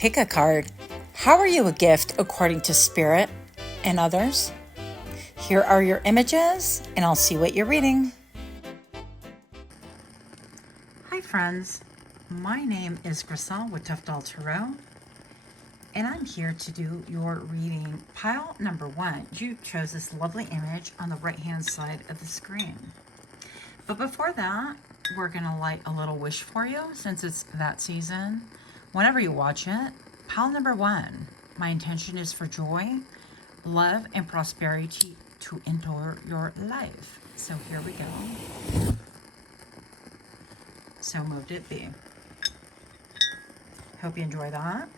Pickacard. How are you a gift according to spirit and others? Here are your images, and I'll see what you're reading. Hi friends, my name is Grisel with Toughdolltarot, and I'm here to do your reading. Pile number 1, you chose this lovely image on the right-hand side of the screen. But before that, we're gonna light a little wish for you since it's that season. Whenever you watch it, pile number 1, my intention is for joy, love, and prosperity to enter your life. So here we go. So moved it be. Hope you enjoy that.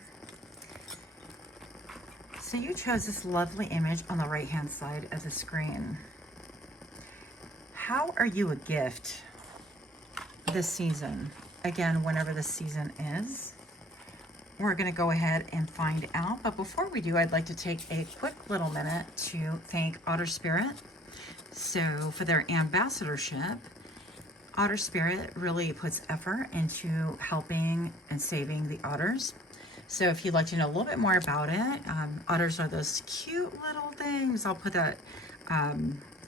So you chose this lovely image on the right-hand side of the screen. How are you a gift this season? Again, whenever this season is. We're going to go ahead and find out. But before we do, I'd like to take a quick little minute to thank Otter Spirit. So for their ambassadorship, Otter Spirit really puts effort into helping and saving the otters. So if you'd like to know a little bit more about it, otters are those cute little things. I'll put that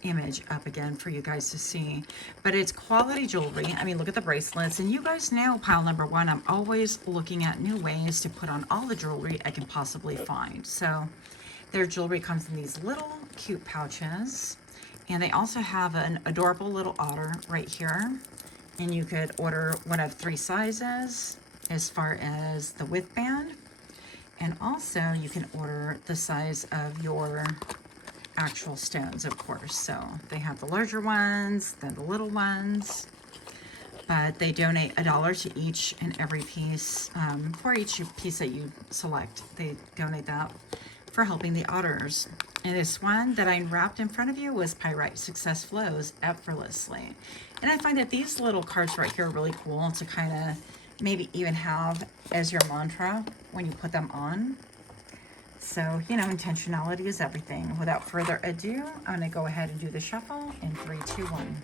image up again for you guys to see, but it's quality jewelry. I mean, look at the bracelets, and you guys know pile number 1, I'm always looking at new ways to put on all the jewelry I can possibly find. So their jewelry comes in these little cute pouches, and they also have an adorable little otter right here, and you could order one of 3 sizes as far as the width band, and also you can order the size of your actual stones, of course. So they have the larger ones, then the little ones, but they donate $1 to each and every piece. For each piece that you select, they donate that for helping the otters. And this one that I wrapped in front of you was Pyrite Success Flows Effortlessly. And I find that these little cards right here are really cool to kind of maybe even have as your mantra when you put them on. So, you know, intentionality is everything. Without further ado, I'm going to go ahead and do the shuffle in 3, 2, 1.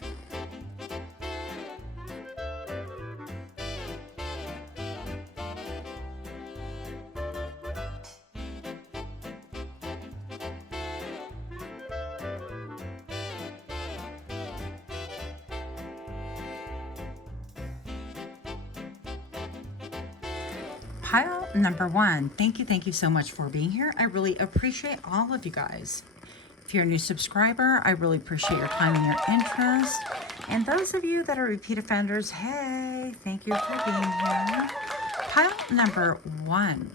Pile number 1, thank you so much for being here. I really appreciate all of you guys. If you're a new subscriber, I really appreciate your time and your interest. And those of you that are repeat offenders, hey, thank you for being here. Pile number 1,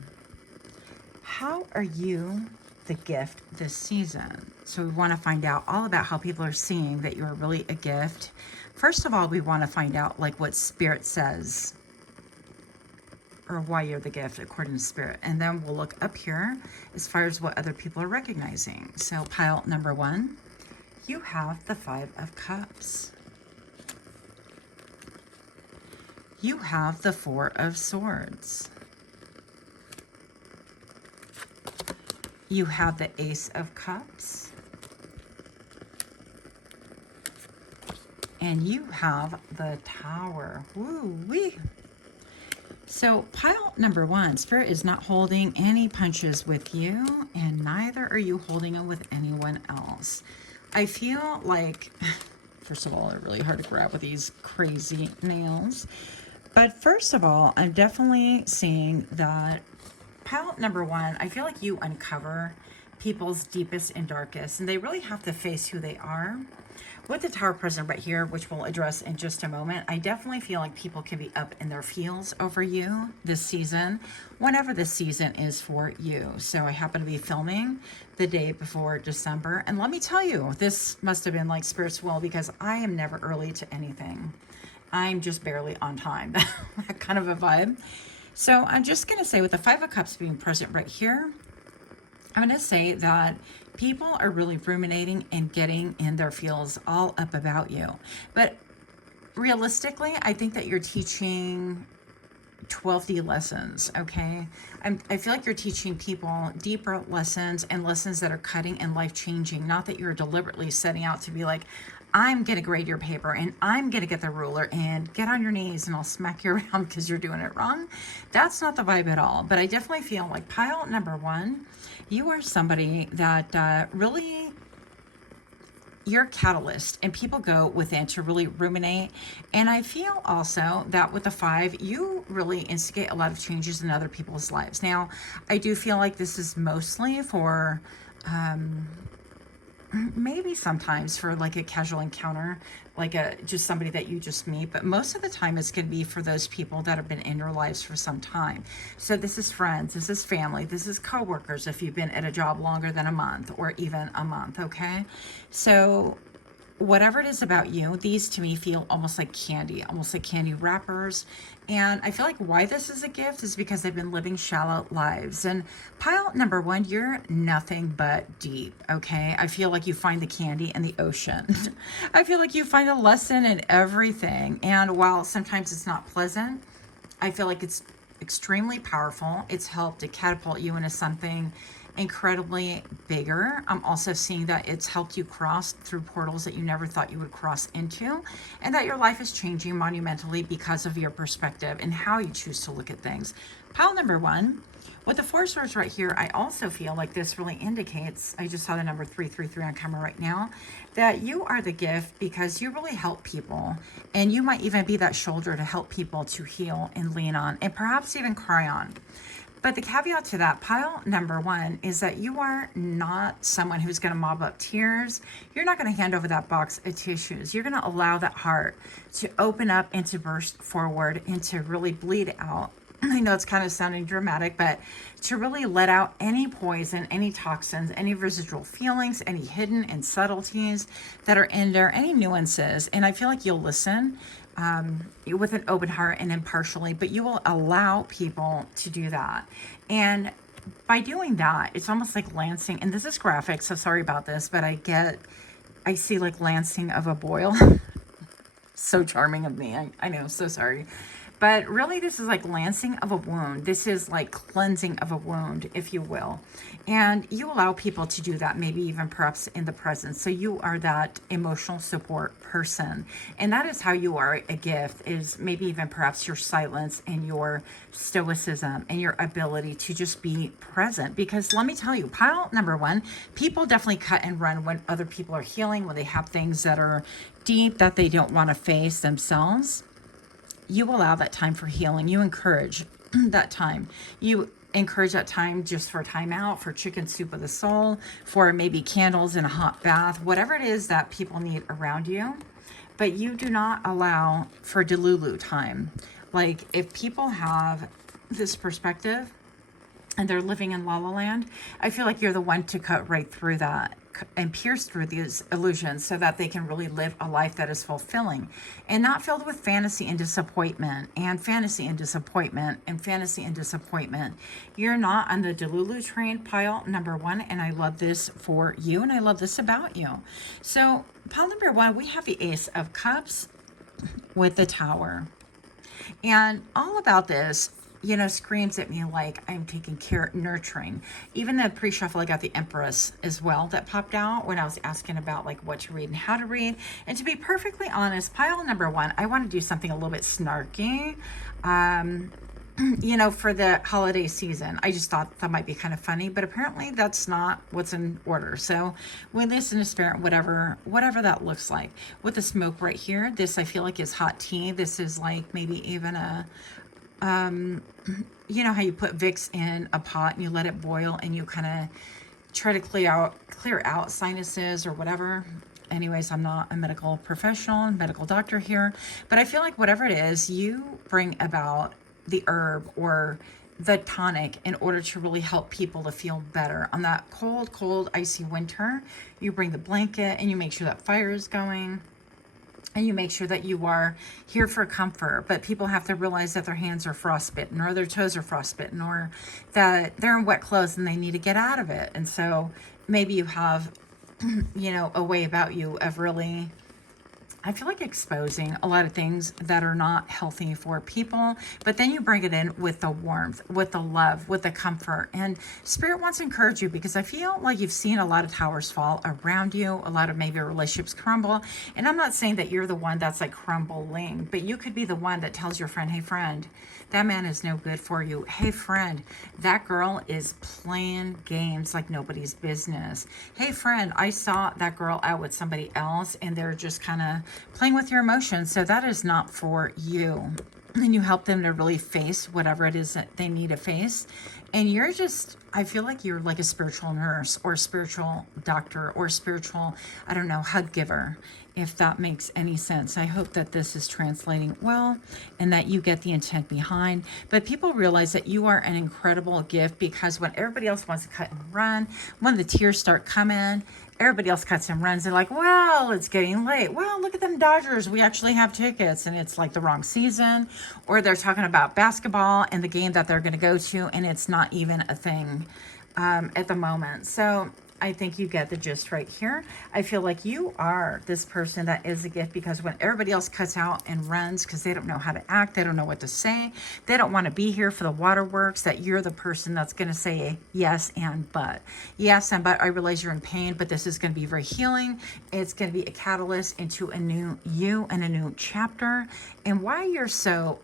how are you the gift this season? So we want to find out all about how people are seeing that you're really a gift. First of all, we want to find out like what Spirit says, or why you're the gift according to Spirit. And then we'll look up here as far as what other people are recognizing. So pile number 1, you have the 5 of Cups. You have the 4 of Swords. You have the Ace of Cups. And you have the Tower. Woo-wee. So pile number 1, Spirit is not holding any punches with you, and neither are you holding them with anyone else. I feel like, first of all, they're really hard to grab with these crazy nails. But first of all, I'm definitely seeing that pile number 1, I feel like you uncover people's deepest and darkest, and they really have to face who they are. With the Tower present right here, which we'll address in just a moment, I definitely feel like people can be up in their feels over you this season, whenever this season is for you. So I happen to be filming the day before December, and let me tell you, this must have been like Spirit's will, because I am never early to anything. I'm just barely on time, that kind of a vibe. So I'm just going to say, with the 5 of Cups being present right here, I'm going to say that people are really ruminating and getting in their feels all up about you. But realistically, I think that you're teaching 12D lessons, okay? I feel like you're teaching people deeper lessons and lessons that are cutting and life-changing. Not that you're deliberately setting out to be like, I'm going to grade your paper, and I'm going to get the ruler and get on your knees and I'll smack you around because you're doing it wrong. That's not the vibe at all. But I definitely feel like pile number one, you are somebody that really, you're a catalyst, and people go within to really ruminate. And I feel also that with the 5, you really instigate a lot of changes in other people's lives. Now, I do feel like this is mostly for maybe sometimes for like a casual encounter, like just somebody that you just meet, but most of the time it's going to be for those people that have been in your lives for some time. So this is friends, this is family, this is coworkers if you've been at a job longer than a month or even a month. Okay, so whatever it is about you, these to me feel almost like candy wrappers. And I feel like why this is a gift is because they've been living shallow lives. And pile number one, you're nothing but deep. Okay, I feel like you find the candy in the ocean. I feel like you find a lesson in everything. And while sometimes it's not pleasant, I feel like it's extremely powerful. It's helped to catapult you into something incredibly bigger. I'm also seeing that it's helped you cross through portals that you never thought you would cross into, and that your life is changing monumentally because of your perspective and how you choose to look at things. Pile number one, with the 4 swords right here, I also feel like this really indicates, I just saw the number 333 on camera right now, that you are the gift because you really help people, and you might even be that shoulder to help people to heal and lean on and perhaps even cry on. But the caveat to that, pile number one, is that you are not someone who's going to mob up tears. You're not going to hand over that box of tissues. You're going to allow that heart to open up and to burst forward and to really bleed out. I know it's kind of sounding dramatic, but to really let out any poison, any toxins, any residual feelings, any hidden and subtleties that are in there, any nuances. And I feel like you'll listen with an open heart and impartially, but you will allow people to do that. And by doing that, it's almost like lancing, and this is graphic, so sorry about this, but I see like lancing of a boil. So charming of me. I know, so sorry. But really, this is like lancing of a wound. This is like cleansing of a wound, if you will. And you allow people to do that, maybe even perhaps in the present. So you are that emotional support person. And that is how you are a gift, is maybe even perhaps your silence and your stoicism and your ability to just be present. Because let me tell you, pile number one, people definitely cut and run when other people are healing, when they have things that are deep that they don't want to face themselves. You allow that time for healing. You encourage that time. You encourage that time just for time out, for chicken soup of the soul, for maybe candles and a hot bath, whatever it is that people need around you. But you do not allow for delulu time. Like if people have this perspective and they're living in La La Land, I feel like you're the one to cut right through that and pierce through these illusions so that they can really live a life that is fulfilling and not filled with fantasy and disappointment and fantasy and disappointment and fantasy and disappointment. You're not on the Delulu train, pile number one, and I love this for you, and I love this about you. So pile number one, we have the Ace of Cups with the Tower. And all about this, you know, screams at me like I'm taking care, nurturing. Even the pre-shuffle, I got the Empress as well that popped out when I was asking about like what to read and how to read. And to be perfectly honest, pile number one, I want to do something a little bit snarky, you know, for the holiday season. I just thought that might be kind of funny, but apparently that's not what's in order. So we listen to spirit, whatever that looks like. With the smoke right here, this I feel like is hot tea. This is like maybe even a you know how you put Vicks in a pot and you let it boil and you kind of try to clear out sinuses or whatever. Anyways, I'm not a medical professional, medical doctor here, but I feel like whatever it is, you bring about the herb or the tonic in order to really help people to feel better. On that cold, icy winter, you bring the blanket and you make sure that fire is going. And you make sure that you are here for comfort. But people have to realize that their hands are frostbitten or their toes are frostbitten or that they're in wet clothes and they need to get out of it. And so maybe you have, you know, a way about you of really I feel like exposing a lot of things that are not healthy for people, but then you bring it in with the warmth, with the love, with the comfort. And Spirit wants to encourage you because I feel like you've seen a lot of towers fall around you, a lot of maybe relationships crumble. And I'm not saying that you're the one that's like crumbling, but you could be the one that tells your friend, hey friend, that man is no good for you. Hey friend, that girl is playing games like nobody's business. Hey friend, I saw that girl out with somebody else and they're just kind of playing with your emotions. So that is not for you. And you help them to really face whatever it is that they need to face. And you're just, I feel like you're like a spiritual nurse or spiritual doctor or spiritual, I don't know, hug giver, if that makes any sense. I hope that this is translating well and that you get the intent behind. But people realize that you are an incredible gift because when everybody else wants to cut and run, when the tears start coming, everybody else cuts and runs. They're like, well, it's getting late. Well, look at them Dodgers. We actually have tickets and it's like the wrong season. Or they're talking about basketball and the game that they're going to go to and it's not even a thing at the moment. So I think you get the gist right here. I feel like you are this person that is a gift because when everybody else cuts out and runs because they don't know how to act, they don't know what to say, they don't want to be here for the waterworks, that you're the person that's going to say yes and but. Yes and but, I realize you're in pain, but this is going to be very healing. It's going to be a catalyst into a new you and a new chapter. And why you're so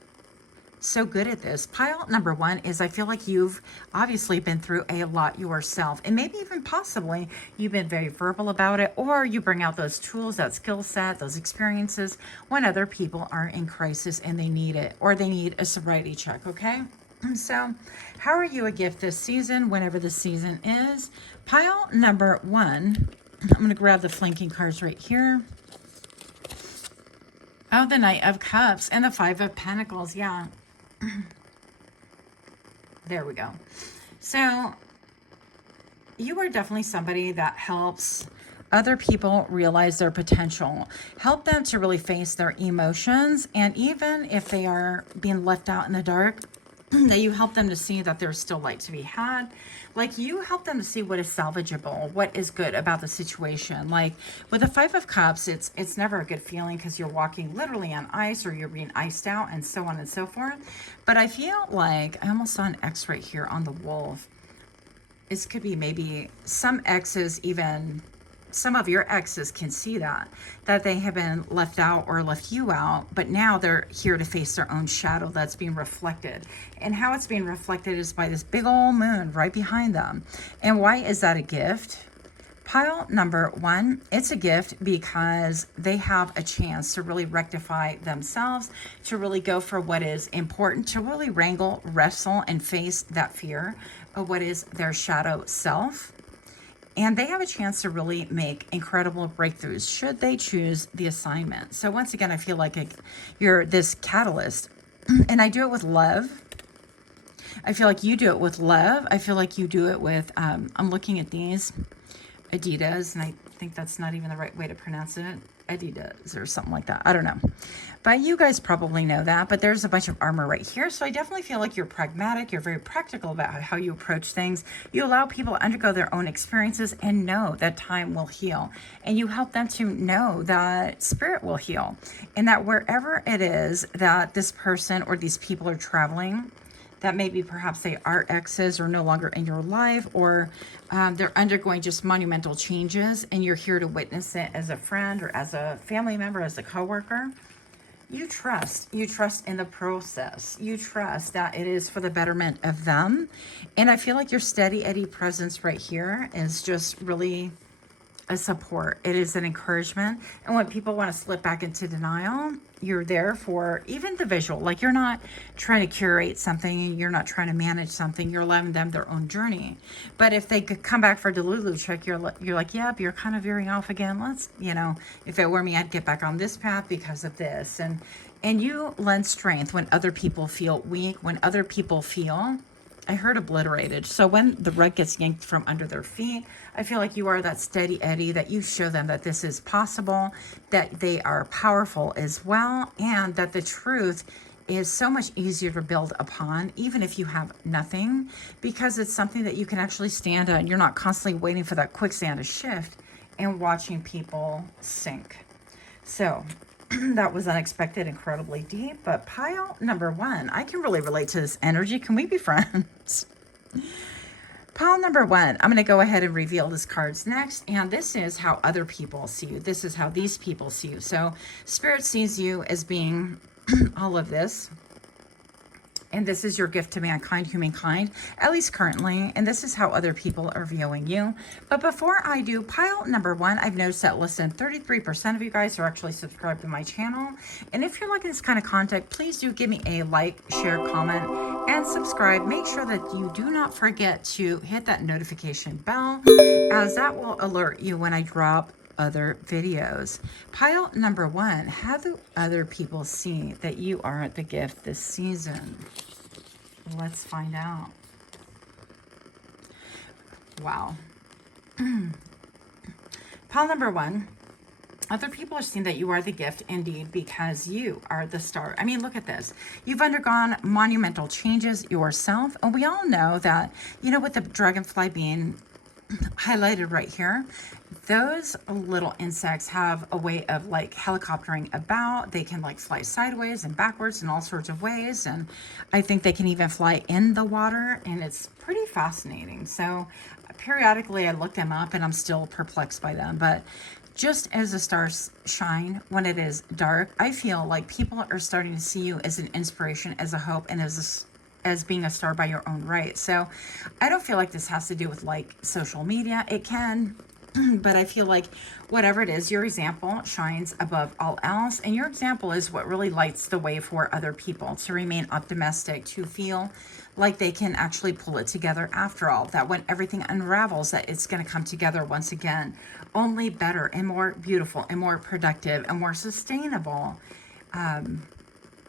good at this. Pile number one is I feel like you've obviously been through a lot yourself and maybe even possibly you've been very verbal about it, or you bring out those tools, that skill set, those experiences when other people are in crisis and they need it, or they need a sobriety check. Okay. So how are you a gift this season, whenever the season is? Pile number one, I'm going to grab the flanking cards right here. Oh, the Knight of Cups and the Five of Pentacles. Yeah. There we go. So you are definitely somebody that helps other people realize their potential, help them to really face their emotions, and even if they are being left out in the dark, that you help them to see that there's still light to be had. Like you help them to see what is salvageable, what is good about the situation. Like with the Five of Cups, it's never a good feeling because you're walking literally on ice or you're being iced out and so on and so forth. But I feel like I almost saw an X right here on the wolf. This could be maybe some exes, even some of your exes can see that they have been left out or left you out, but now they're here to face their own shadow that's being reflected. And how it's being reflected is by this big old moon right behind them. And why is that a gift? Pile number one, it's a gift because they have a chance to really rectify themselves, to really go for what is important, to really wrangle, wrestle, and face that fear of what is their shadow self. And they have a chance to really make incredible breakthroughs should they choose the assignment. So once again, I feel like you're this catalyst. And I do it with love. I feel like you do it with love. I feel like you do it with, I'm looking at these Adidas, and I think that's not even the right way to pronounce it. Adidas or something like that. I don't know. But you guys probably know that. But there's a bunch of armor right here. So I definitely feel like you're pragmatic. You're very practical about how you approach things. You allow people to undergo their own experiences and know that time will heal. And you help them to know that spirit will heal. And that wherever it is that this person or these people are traveling, that maybe perhaps they are exes or no longer in your life, or they're undergoing just monumental changes and you're here to witness it as a friend or as a family member, as a coworker. You trust in the process. You trust that it is for the betterment of them. And I feel like your steady Eddie presence right here is just really a support. It is an encouragement. And when people want to slip back into denial, you're there for even the visual. Like you're not trying to curate something, you're not trying to manage something, you're allowing them their own journey. But if they could come back for a Delulu check, you're like, yeah, but you're kind of veering off again. Let's, if it were me, I'd get back on this path because of this. And you lend strength when other people feel weak, when other people feel, I heard obliterated. So when the rug gets yanked from under their feet, I feel like you are that steady Eddie, that you show them that this is possible, that they are powerful as well, and that the truth is so much easier to build upon, even if you have nothing, because it's something that you can actually stand on. You're not constantly waiting for that quicksand to shift and watching people sink. So That was unexpected, incredibly deep. But pile number one, I can really relate to this energy. Can we be friends? Pile number one, I'm going to go ahead and reveal this cards next. And this is how other people see you. This is how these people see you. So Spirit sees you as being all of this. And this is your gift to mankind, humankind, at least currently. And this is how other people are viewing you. But before I do pile number one, I've noticed that less than 33% of you guys are actually subscribed to my channel. And if you're liking this kind of content, please do give me a like, share, comment, and subscribe. Make sure that you do not forget to hit that notification bell, as that will alert you when I drop other videos. Pile number one, how do other people see that you are the gift this season? Let's find out. Wow. Pile number one, other people are seeing that you are the gift indeed, because you are the star. I mean, look at this. You've undergone monumental changes yourself. And we all know that, you know, with the dragonfly being highlighted right here, those little insects have a way of like helicoptering about. They can like fly sideways and backwards in all sorts of ways, and I think they can even fly in the water, and it's pretty fascinating. So periodically I look them up and I'm still perplexed by them. But just as the stars shine when it is dark, I feel like people are starting to see you as an inspiration, as a hope, and as being a star by your own right. So I don't feel like this has to do with like social media. It can, but I feel like whatever it is, your example shines above all else. And your example is what really lights the way for other people to remain optimistic, to feel like they can actually pull it together after all, that when everything unravels, that it's going to come together once again, only better and more beautiful and more productive and more sustainable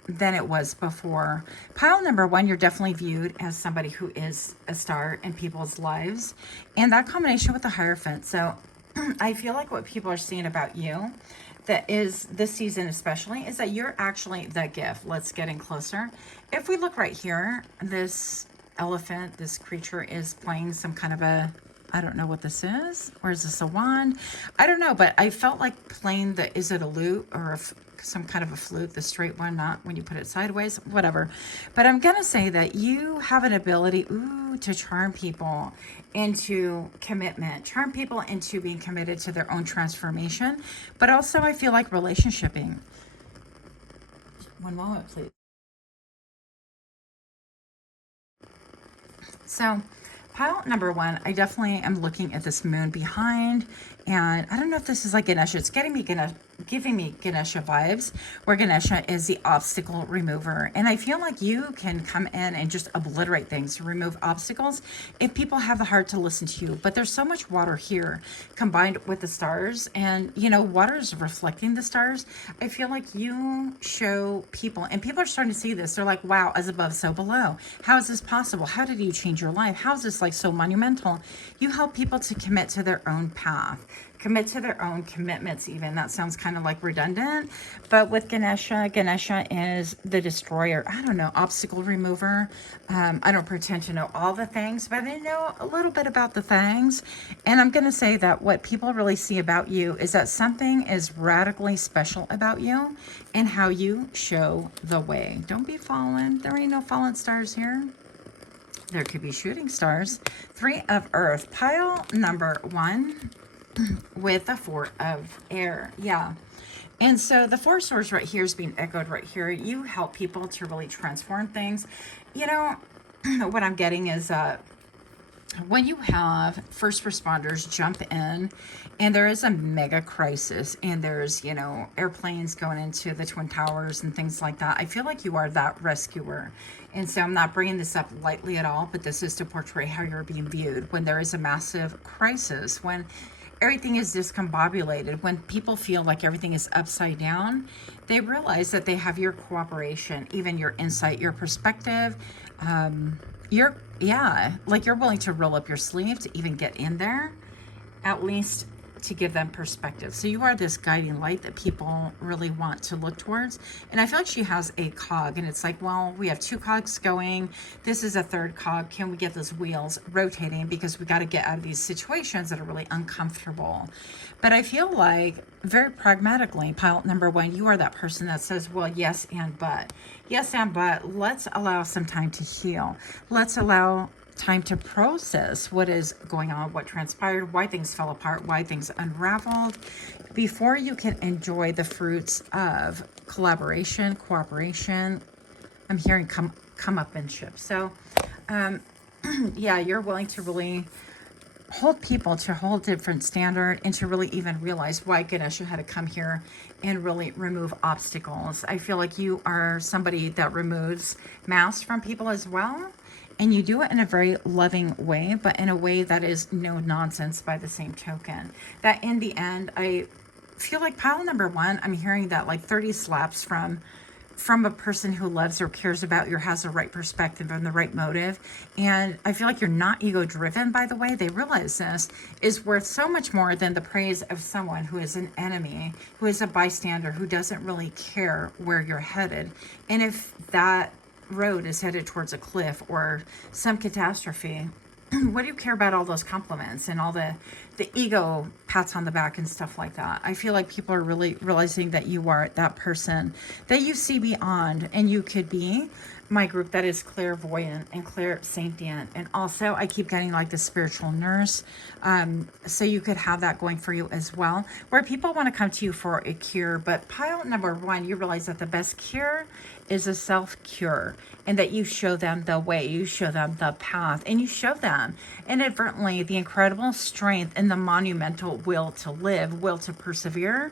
than it was before. Pile number one, you're definitely viewed as somebody who is a star in people's lives, and that combination with the Hierophant. So I feel like what people are seeing about you, that is this season especially, is that you're actually the gift. Let's get in closer. If we look right here, this elephant, this creature is playing some kind of a, I don't know what this is. Or is this a wand? I don't know, but I felt like playing the, is it a lute or some kind of a flute, the straight one, not when you put it sideways, whatever. But I'm going to say that you have an ability, to charm people into commitment, charm people into being committed to their own transformation. But also I feel like relationshiping. One moment, please. So pile number one, I definitely am looking at this moon behind, and I don't know if this is like Ganesha. It's giving me Ganesha vibes, where Ganesha is the obstacle remover. And I feel like you can come in and just obliterate things, remove obstacles, if people have the heart to listen to you. But there's so much water here combined with the stars, and you know, water is reflecting the stars. I feel like you show people, and people are starting to see this. They're like, wow, as above, so below. How is this possible? How did you change your life? How is this like so monumental? You help people to commit to their own path, commit to their own commitments even. That sounds kind of like redundant, but with Ganesha, Ganesha is the destroyer. I don't know, obstacle remover. I don't pretend to know all the things, but I know a little bit about the things. And I'm going to say that what people really see about you is that something is radically special about you and how you show the way. Don't be fallen. There ain't no fallen stars here. There could be shooting stars. 3 of Earth. Pile number one with the 4 of Air. Yeah. And so the 4 swords right here is being echoed right here. You help people to really transform things. You know, what I'm getting is when you have first responders jump in and there is a mega crisis and there's, you know, airplanes going into the Twin Towers and things like that, I feel like you are that rescuer. And so I'm not bringing this up lightly at all, but this is to portray how you're being viewed when there is a massive crisis, when everything is discombobulated, when people feel like everything is upside down. They realize that they have your cooperation, even your insight, your perspective. You're willing to roll up your sleeve to even get in there, at least to give them perspective. So you are this guiding light that people really want to look towards. And I feel like she has a cog, and it's like, well, we have 2 cogs going. This is a 3rd cog. Can we get those wheels rotating? Because we got to get out of these situations that are really uncomfortable. But I feel like, very pragmatically, pile number 1, you are that person that says, well, yes and but. Yes and but. Let's allow some time to heal. Let's allow time to process what is going on, what transpired, why things fell apart, why things unraveled, before you can enjoy the fruits of collaboration, cooperation. I'm hearing come up in ship. So yeah, you're willing to really hold people to a whole different standard, and to really even realize why Ganesha had to come here and really remove obstacles. I feel like you are somebody that removes masks from people as well. And you do it in a very loving way, but in a way that is no nonsense by the same token. That in the end, I feel like pile number 1, I'm hearing that like 30 slaps from a person who loves or cares about you, or has the right perspective and the right motive. And I feel like you're not ego driven, by the way. They realize this is worth so much more than the praise of someone who is an enemy, who is a bystander, who doesn't really care where you're headed. And if that road is headed towards a cliff or some catastrophe, what do you care about all those compliments and all the ego pats on the back and stuff like that? I feel like people are really realizing that you are that person that you see beyond, and you could be my group that is clairvoyant and clairsentient. And also I keep getting like the spiritual nurse. So you could have that going for you as well, where people want to come to you for a cure. But pile number 1, you realize that the best cure is a self-cure, and that you show them the way, you show them the path, and you show them inadvertently the incredible strength and the monumental will to live, will to persevere,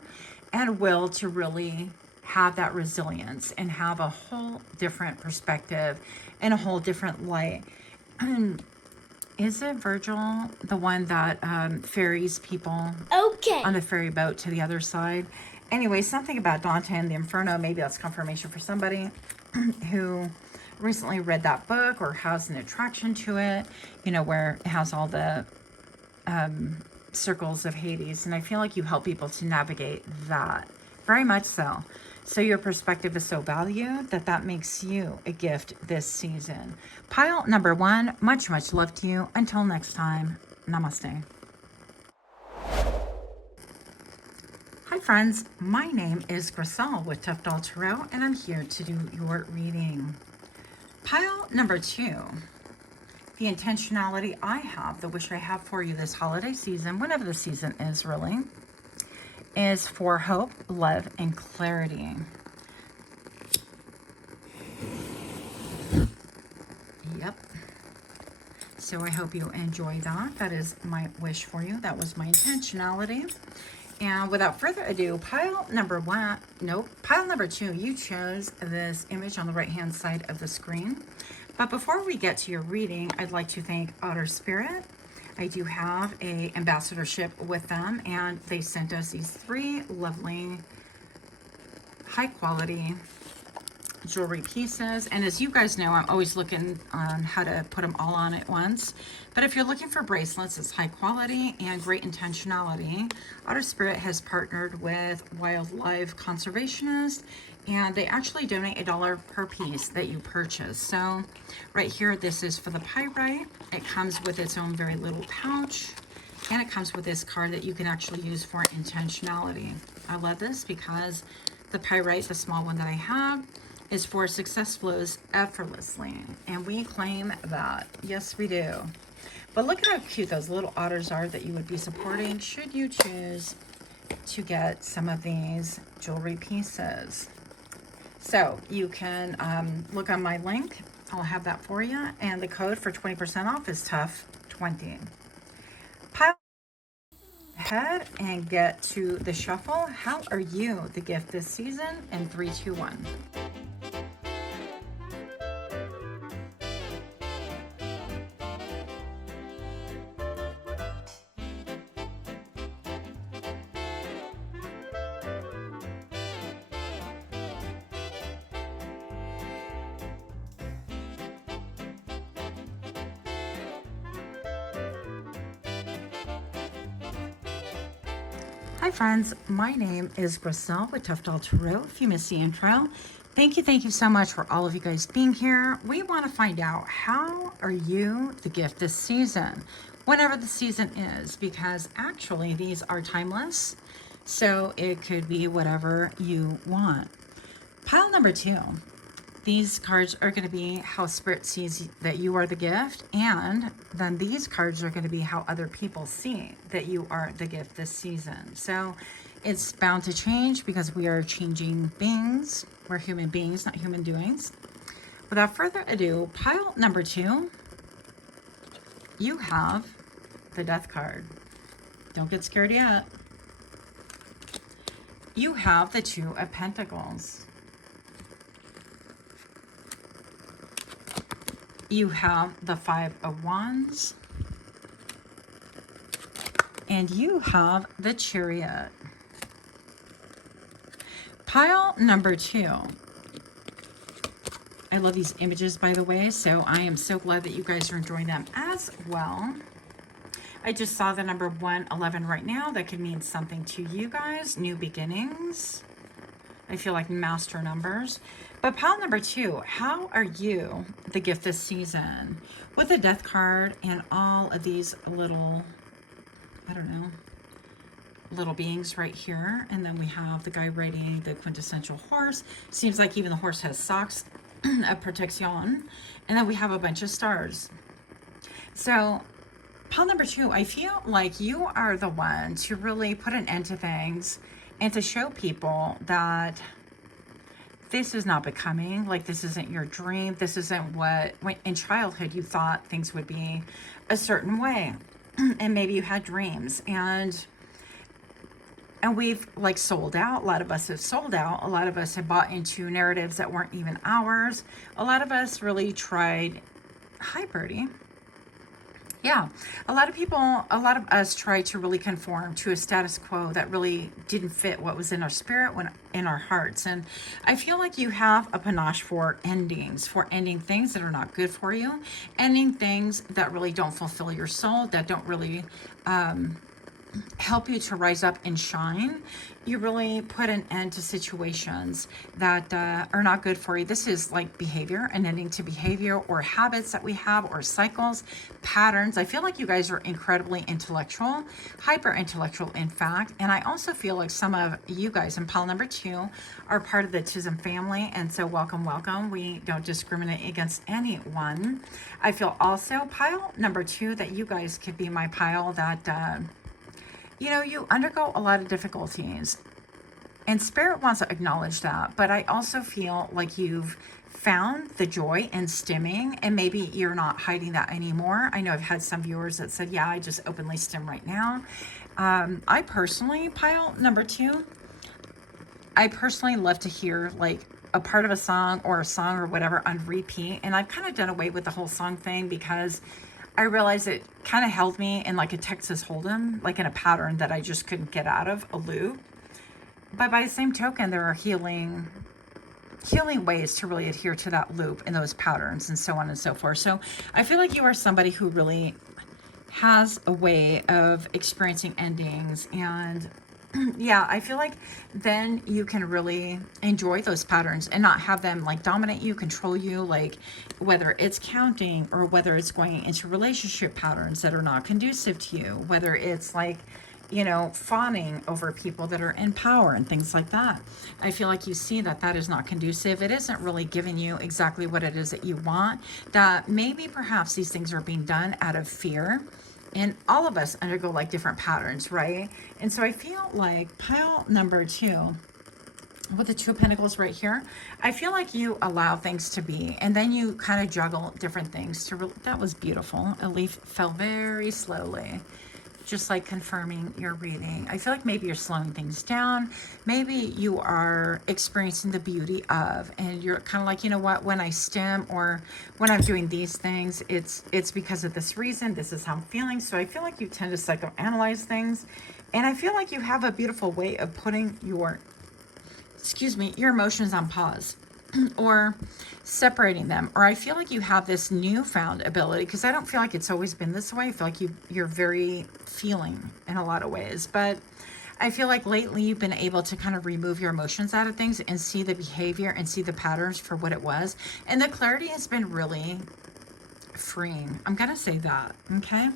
and will to really have that resilience and have a whole different perspective and a whole different light. Is it Virgil, the one that ferries people on the ferry boat to the other side? Anyway, something about Dante and the Inferno. Maybe that's confirmation for somebody who recently read that book or has an attraction to it, you know, where it has all the circles of Hades. And I feel like you help people to navigate that. Very much so. So your perspective is so valued that makes you a gift this season. Pile number 1, much, much love to you. Until next time, namaste. Hi friends, my name is Griselle with Toughdolltarot, and I'm here to do your reading. Pile number 2, the intentionality I have, the wish I have for you this holiday season, whenever the season is really, is for hope, love, and clarity. Yep. So I hope you enjoy that. That is my wish for you. That was my intentionality. And without further ado, pile number 2, you chose this image on the right-hand side of the screen. But before we get to your reading, I'd like to thank Otter Spirit. I do have an ambassadorship with them, and they sent us these 3 lovely, high-quality jewelry pieces. And as you guys know, I'm always looking on how to put them all on at once. But if you're looking for bracelets, it's high quality and great intentionality. Otter Spirit has partnered with wildlife conservationists, and they actually donate $1 per piece that you purchase. So right here, this is for the pyrite. It comes with its own very little pouch, and it comes with this card that you can actually use for intentionality. I love this because the pyrite, the small one that I have, is for success flows effortlessly, and we claim that. Yes, we do. But look at how cute those little otters are that you would be supporting should you choose to get some of these jewelry pieces. So you can look on my link. I'll have that for you, and the code for 20% off is TOUGH20. Pile ahead and get to the shuffle. How are you the gift this season? In 3, 2, 1. Hi friends, my name is Griselle with Toughdolltarot. If you missed the intro, thank you so much for all of you guys being here. We want to find out, how are you the gift this season, whenever the season is, because actually these are timeless, so it could be whatever you want. Pile number 2. These cards are going to be how Spirit sees that you are the gift, and then these cards are going to be how other people see that you are the gift this season. So it's bound to change because we are changing beings. We're human beings, not human doings. Without further ado, pile number 2, you have the Death card. Don't get scared yet. You have the 2 of Pentacles. You have the 5 of Wands, and you have the Chariot. Pile number 2. I love these images, by the way, so I am so glad that you guys are enjoying them as well. I just saw the number 111 right now. That could mean something to you guys. New beginnings. I feel like master numbers. But pile number 2, how are you the gift this season? With the Death card and all of these little, I don't know, little beings right here. And then we have the guy riding the quintessential horse. Seems like even the horse has socks of protection. And then we have a bunch of stars. So pile number 2, I feel like you are the one to really put an end to things and to show people that this is not becoming, like this isn't your dream. This isn't what, in childhood, you thought things would be a certain way. And maybe you had dreams, and we've like sold out. A lot of us have sold out. A lot of us have bought into narratives that weren't even ours. A lot of us really tried, hi Birdie. Yeah, a lot of us tried to really conform to a status quo that really didn't fit what was in our spirit, in our hearts. And I feel like you have a panache for endings, for ending things that are not good for you, ending things that really don't fulfill your soul, that don't really help you to rise up and shine. You really put an end to situations that are not good for you. This is like behavior, an ending to behavior or habits that we have, or cycles, patterns. I feel like you guys are incredibly intellectual, hyper intellectual, in fact. And I also feel like some of you guys in pile number 2 are part of the Tism family. And so welcome, welcome. We don't discriminate against anyone. I feel also pile number 2 that you guys could be my pile that, you know, you undergo a lot of difficulties, and Spirit wants to acknowledge that. But I also feel like you've found the joy in stimming, and maybe you're not hiding that anymore. I know I've had some viewers that said, yeah, I just openly stim right now. I personally, pile number 2, I personally love to hear like a part of a song or whatever on repeat. And I've kind of done away with the whole song thing because I realized it kind of held me in like a Texas Hold'em, like in a pattern that I just couldn't get out of, a loop. But by the same token, there are healing ways to really adhere to that loop and those patterns and so on and so forth. So I feel like you are somebody who really has a way of experiencing endings, and yeah, I feel like then you can really enjoy those patterns and not have them like dominate you, control you, like whether it's counting or whether it's going into relationship patterns that are not conducive to you, whether it's like, you know, fawning over people that are in power and things like that. I feel like you see that that is not conducive. It isn't really giving you exactly what it is that you want, that maybe perhaps these things are being done out of fear. And all of us undergo like different patterns, right? And so I feel like pile number 2 with the 2 of Pentacles right here, I feel like you allow things to be, and then you kind of juggle different things to that was beautiful. A leaf fell very slowly, just like confirming your reading. I feel like maybe you're slowing things down. Maybe you are experiencing the beauty of, and you're kind of like, you know what, when I stim or when I'm doing these things, it's because of this reason. This is how I'm feeling. So I feel like you tend to psychoanalyze things. And I feel like you have a beautiful way of putting your, your emotions on pause. Or separating them, or I feel like you have this newfound ability, because I don't feel like it's always been this way. I feel like you're very feeling in a lot of ways, but I feel like lately you've been able to kind of remove your emotions out of things and see the behavior and see the patterns for what it was. And the clarity has been really freeing. I'm going to say that. Okay.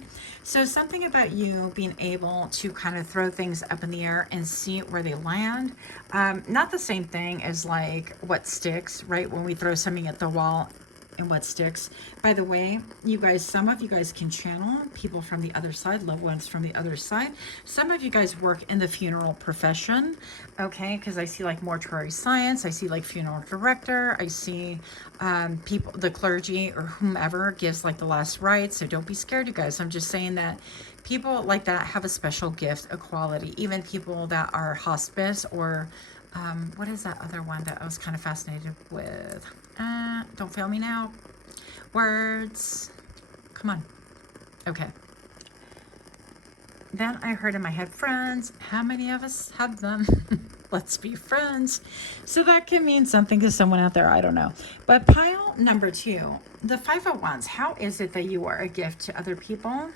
So something about you being able to kind of throw things up in the air and see where they land. Not the same thing as like what sticks, right? When we throw something at the wall and what sticks. By the way, you guys, some of you guys can channel people from the other side, loved ones from the other side. Some of you guys work in the funeral profession, okay? Because I see like mortuary science, I see like funeral director, I see people, the clergy or whomever gives like the last rites. So don't be scared, you guys. I'm just saying that people like that have a special gift, a quality. Even people that are hospice or what is that other one that I was kind of fascinated with? Don't fail me now. Words. Come on. Okay. Then I heard in my head, friends. How many of us have them? Let's be friends. So that can mean something to someone out there. I don't know. But pile number 2, the 5 of Wands. How is it that you are a gift to other people?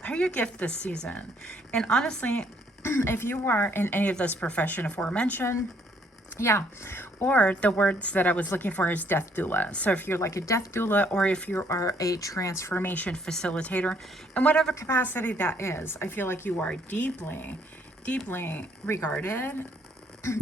How are you a gift this season? And honestly, if you are in any of those profession aforementioned, yeah. Or the words that I was looking for is death doula. So if you're like a death doula, or if you are a transformation facilitator, in whatever capacity that is, I feel like you are deeply, deeply regarded.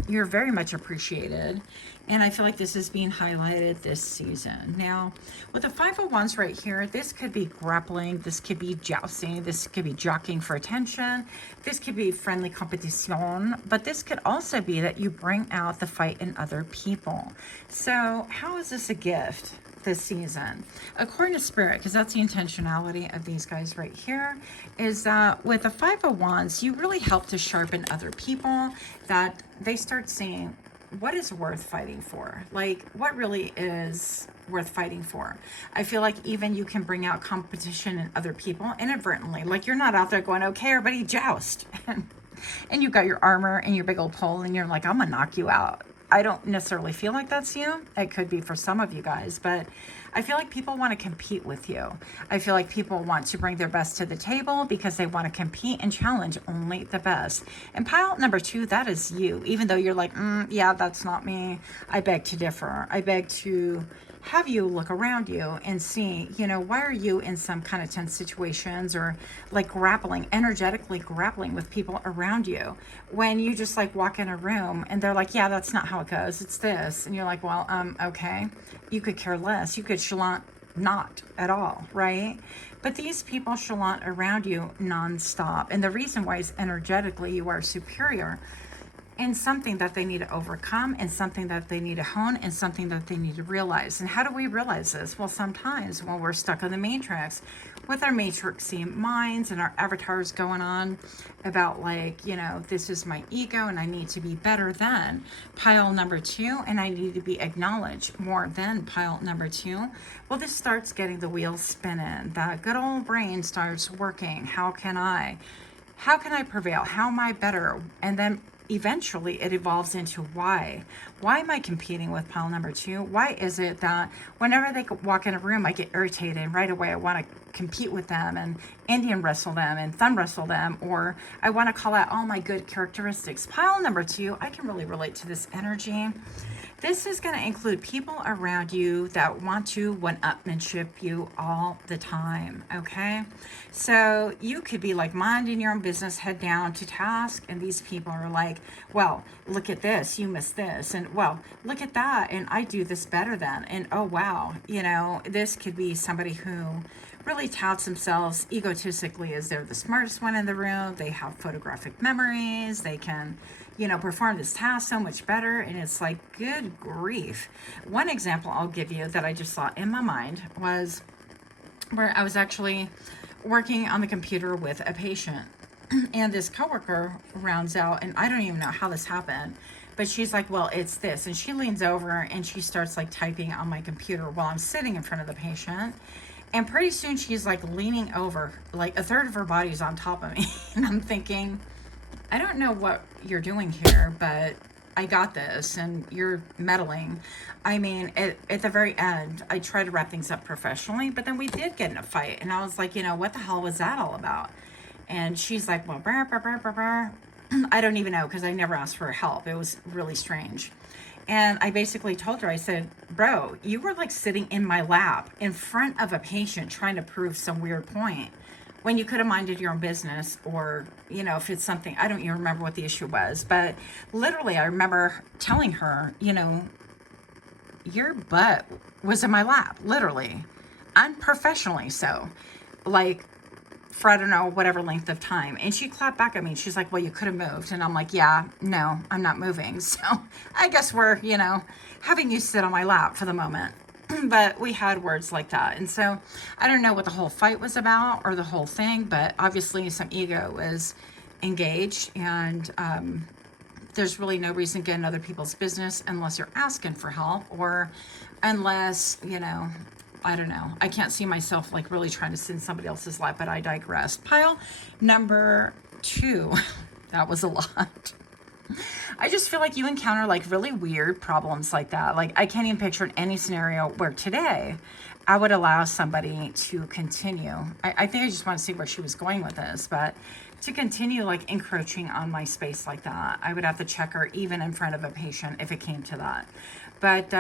You're very much appreciated. And I feel like this is being highlighted this season. Now, with the 5 of Wands right here, this could be grappling, this could be jousting, this could be jockeying for attention, this could be friendly competition, but this could also be that you bring out the fight in other people. So how is this a gift this season? According to Spirit, because that's the intentionality of these guys right here, is that with the 5 of Wands, you really help to sharpen other people, that they start seeing what is worth fighting for, like what really is worth fighting for. I feel like even you can bring out competition in other people inadvertently, like you're not out there going, okay, everybody joust, and you got your armor and your big old pole and you're like, I'm gonna knock you out. I don't necessarily feel like that's you. It could be for some of you guys, but I feel like people want to compete with you. I feel like people want to bring their best to the table because they want to compete and challenge only the best. And pile number 2, that is you. Even though you're like, yeah, that's not me. I beg to differ. I beg to have you look around you and see, you know, why are you in some kind of tense situations or like grappling, energetically grappling with people around you when you just like walk in a room and they're like, yeah, that's not how it goes. It's this. And you're like, well, okay. You could care less. You could chalant not at all, right? But these people chalant around you nonstop. And the reason why is energetically you are superior in something that they need to overcome, and something that they need to hone, and something that they need to realize. And how do we realize this? Well, sometimes when we're stuck on the matrix with our matrixy minds and our avatars going on about like, you know, this is my ego and I need to be better than pile number 2, and I need to be acknowledged more than pile number 2. Well, this starts getting the wheels spinning. That good old brain starts working. How can I prevail? How am I better? And then eventually it evolves into why am I competing with pile number 2? Why is it that whenever they walk in a room I get irritated and right away I want to compete with them and Indian wrestle them and thumb wrestle them, or I want to call out all my good characteristics? Pile number 2, I can really relate to this energy. This is going to include people around you that want to one-upmanship you all the time, okay? So you could be like minding your own business, head down to task, and these people are like, well, look at this, you missed this, and well, look at that, and I do this better than, and oh wow, you know, this could be somebody who really touts themselves egotistically as they're the smartest one in the room. They have photographic memories, they can, you know, perform this task so much better, and it's like, good grief. One example I'll give you that I just saw in my mind was where I was actually working on the computer with a patient, and this coworker rounds out, and I don't even know how this happened, but she's like, well, it's this, and she leans over and she starts like typing on my computer while I'm sitting in front of the patient. And pretty soon she's like leaning over, like a third of her body's on top of me. And I'm thinking, I don't know what you're doing here, but I got this, and you're meddling. I mean, at the very end, I tried to wrap things up professionally, but then we did get in a fight. And I was like, you know, what the hell was that all about? And she's like, well, brr, brr, brr, brr, brr. I don't even know, because I never asked for help. It was really strange. And I basically told her, I said, bro, you were like sitting in my lap in front of a patient trying to prove some weird point when you could have minded your own business. Or, you know, if it's something, I don't even remember what the issue was, but literally I remember telling her, you know, your butt was in my lap, literally, unprofessionally so, like, for I don't know, whatever length of time. And she clapped back at me. She's like, well, you could have moved. And I'm like, yeah, no, I'm not moving. So I guess we're, you know, having you sit on my lap for the moment. But we had words like that. And so I don't know what the whole fight was about or the whole thing, but obviously some ego was engaged. And there's really no reason to get in other people's business unless you're asking for help, or unless, you know, I don't know. I can't see myself like really trying to sit in somebody else's life, but I digress. Pile number 2. That was a lot. I just feel like you encounter like really weird problems like that. Like I can't even picture in any scenario where today I would allow somebody to continue. I think I just want to see where she was going with this, but to continue like encroaching on my space like that, I would have to check her even in front of a patient if it came to that. But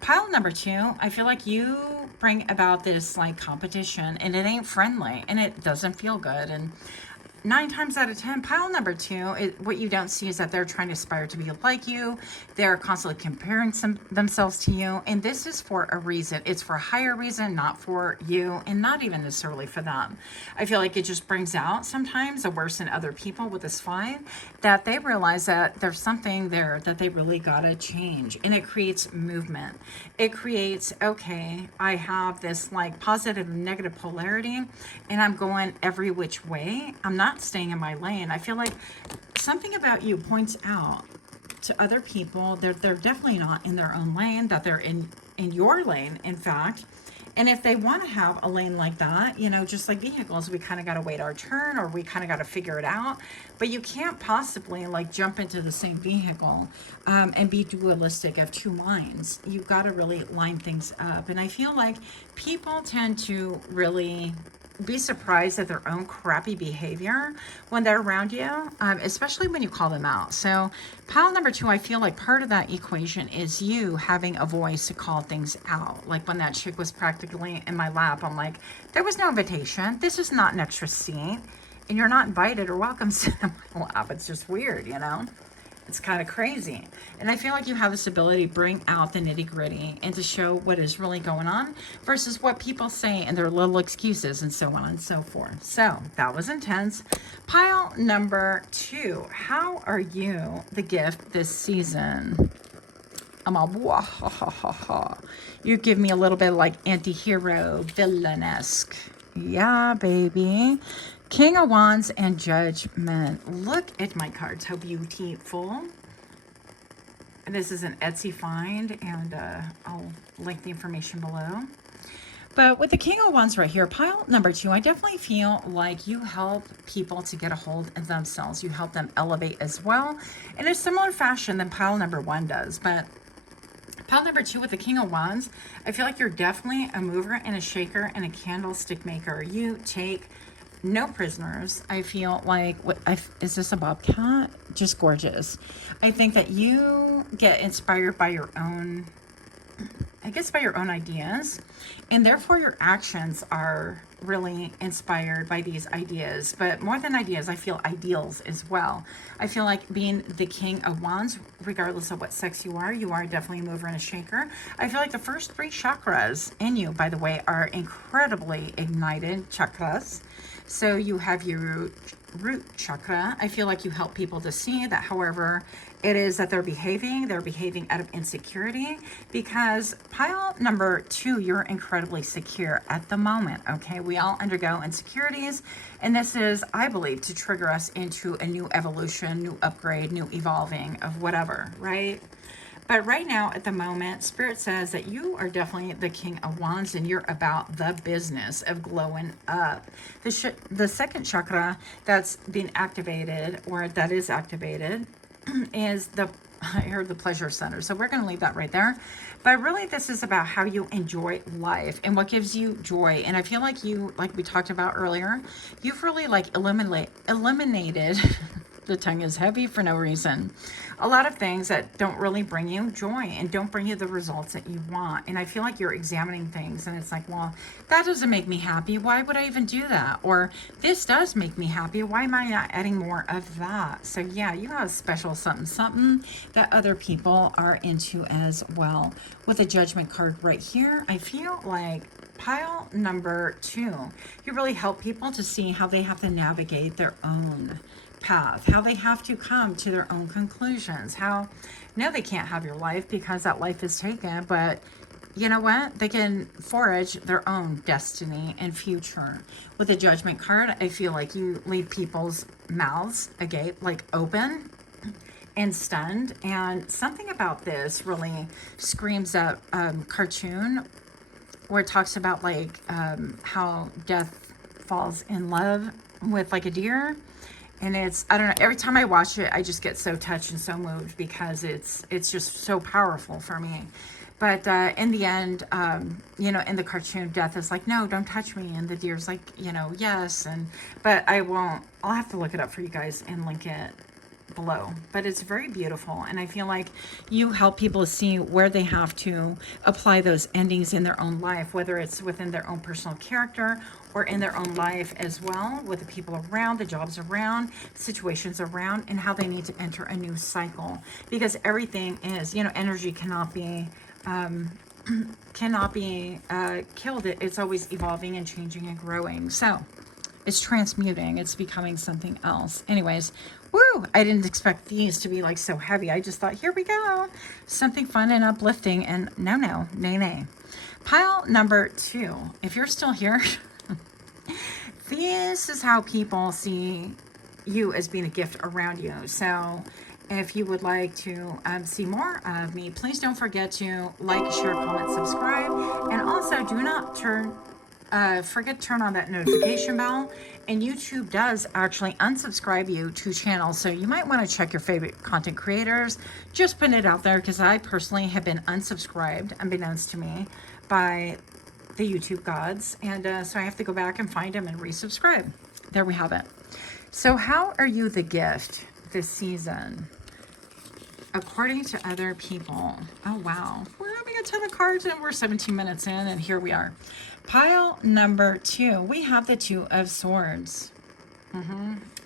pile number 2, I feel like you bring about this like competition, and it ain't friendly, and it doesn't feel good. And 9 times out of 10, pile number 2, what you don't see is that they're trying to aspire to be like you. They're constantly comparing themselves to you. And this is for a reason. It's for a higher reason, not for you, and not even necessarily for them. I feel like it just brings out sometimes a worse in other people with this 5, that they realize that there's something there that they really got to change. And it creates movement. It creates, okay, I have this like positive and negative polarity, and I'm going every which way. I'm not staying in my lane. I feel like something about you points out to other people that they're definitely not in their own lane, that they're in your lane, in fact. And if they want to have a lane like that, you know, just like vehicles, we kind of got to wait our turn, or we kind of got to figure it out. But you can't possibly like jump into the same vehicle and be dualistic of 2 minds. You've got to really line things up. And I feel like people tend to really be surprised at their own crappy behavior when they're around you, especially when you call them out. So pile number 2, I feel like part of that equation is you having a voice to call things out. Like when that chick was practically in my lap, I'm like, there was no invitation. This is not an extra seat, and you're not invited or welcome to sit in my lap. It's just weird, you know? It's kind of crazy. And I feel like you have this ability to bring out the nitty gritty and to show what is really going on versus what people say and their little excuses and so on and so forth. So that was intense. Pile number 2. How are you the gift this season? I'm all, wah, ha, ha, ha, ha. You give me a little bit of like anti-hero, villain-esque. Yeah, baby. King of Wands and Judgment. Look at my cards, how beautiful. And this is an Etsy find, and I'll link the information below. But with the King of Wands right here, pile number 2, I definitely feel like you help people to get a hold of themselves. You help them elevate as well in a similar fashion than pile number 1 does. But pile number 2 with the King of Wands, I feel like you're definitely a mover and a shaker and a candlestick maker. You take no prisoners. I feel like, is this a bobcat? Just gorgeous. I think that you get inspired by your own, I guess, by your own ideas, and therefore your actions are really inspired by these ideas. But more than ideas, I feel ideals as well. I feel like being the King of Wands, regardless of what sex you are definitely a mover and a shaker. I feel like the first 3 chakras in you, by the way, are incredibly ignited chakras. So you have your root chakra. I feel like you help people to see that however it is that they're behaving out of insecurity, because pile number 2, you're incredibly secure at the moment, okay? We all undergo insecurities, and this is, I believe, to trigger us into a new evolution, new upgrade, new evolving of whatever, right? But right now, at the moment, Spirit says that you are definitely the King of Wands, and you're about the business of glowing up. The second chakra that's being activated, or that is activated, is I heard the pleasure center. So we're going to leave that right there. But really, this is about how you enjoy life and what gives you joy. And I feel like you, like we talked about earlier, you've really like eliminated The tongue is heavy for no reason. A lot of things that don't really bring you joy and don't bring you the results that you want. And I feel like you're examining things and it's like, well, that doesn't make me happy. Why would I even do that? Or this does make me happy. Why am I not adding more of that? So yeah, you have a special something that other people are into as well. With a judgment card right here, I feel like pile number 2, you really help people to see how they have to navigate their own path, how they have to come to their own conclusions, how no, they can't have your life because that life is taken, but you know what? They can forage their own destiny and future. With a judgment card, I feel like you leave people's mouths agape, like open and stunned. And something about this really screams that cartoon where it talks about like how death falls in love with like a deer. And it's, I don't know, every time I watch it, I just get so touched and so moved because it's just so powerful for me. But in the end, you know, in the cartoon, death is like, no, don't touch me. And the deer's like, you know, yes. But I won't, I'll have to look it up for you guys and link it below. But it's very beautiful. And I feel like you help people see where they have to apply those endings in their own life, whether it's within their own personal character or in their own life as well, with the people around, the jobs around, situations around, and how they need to enter a new cycle. Because everything is, you know, energy cannot be killed. It's always evolving and changing and growing. So it's transmuting. It's becoming something else. Anyways, woo! I didn't expect these to be like so heavy. I just thought, here we go. Something fun and uplifting. And no, nay. Pile number 2. If you're still here, this is how people see you as being a gift around you. So if you would like to see more of me, please don't forget to like, share, comment, subscribe. And also do not forget to turn on that notification bell. And YouTube does actually unsubscribe you to channels. So you might want to check your favorite content creators. Just putting it out there because I personally have been unsubscribed, unbeknownst to me, by the YouTube gods. And so I have to go back and find them and resubscribe. There we have it. So how are you the gift this season? According to other people. Oh, wow. We're having a ton of cards and we're 17 minutes in and here we are. Pile number 2. We have the 2 of Swords.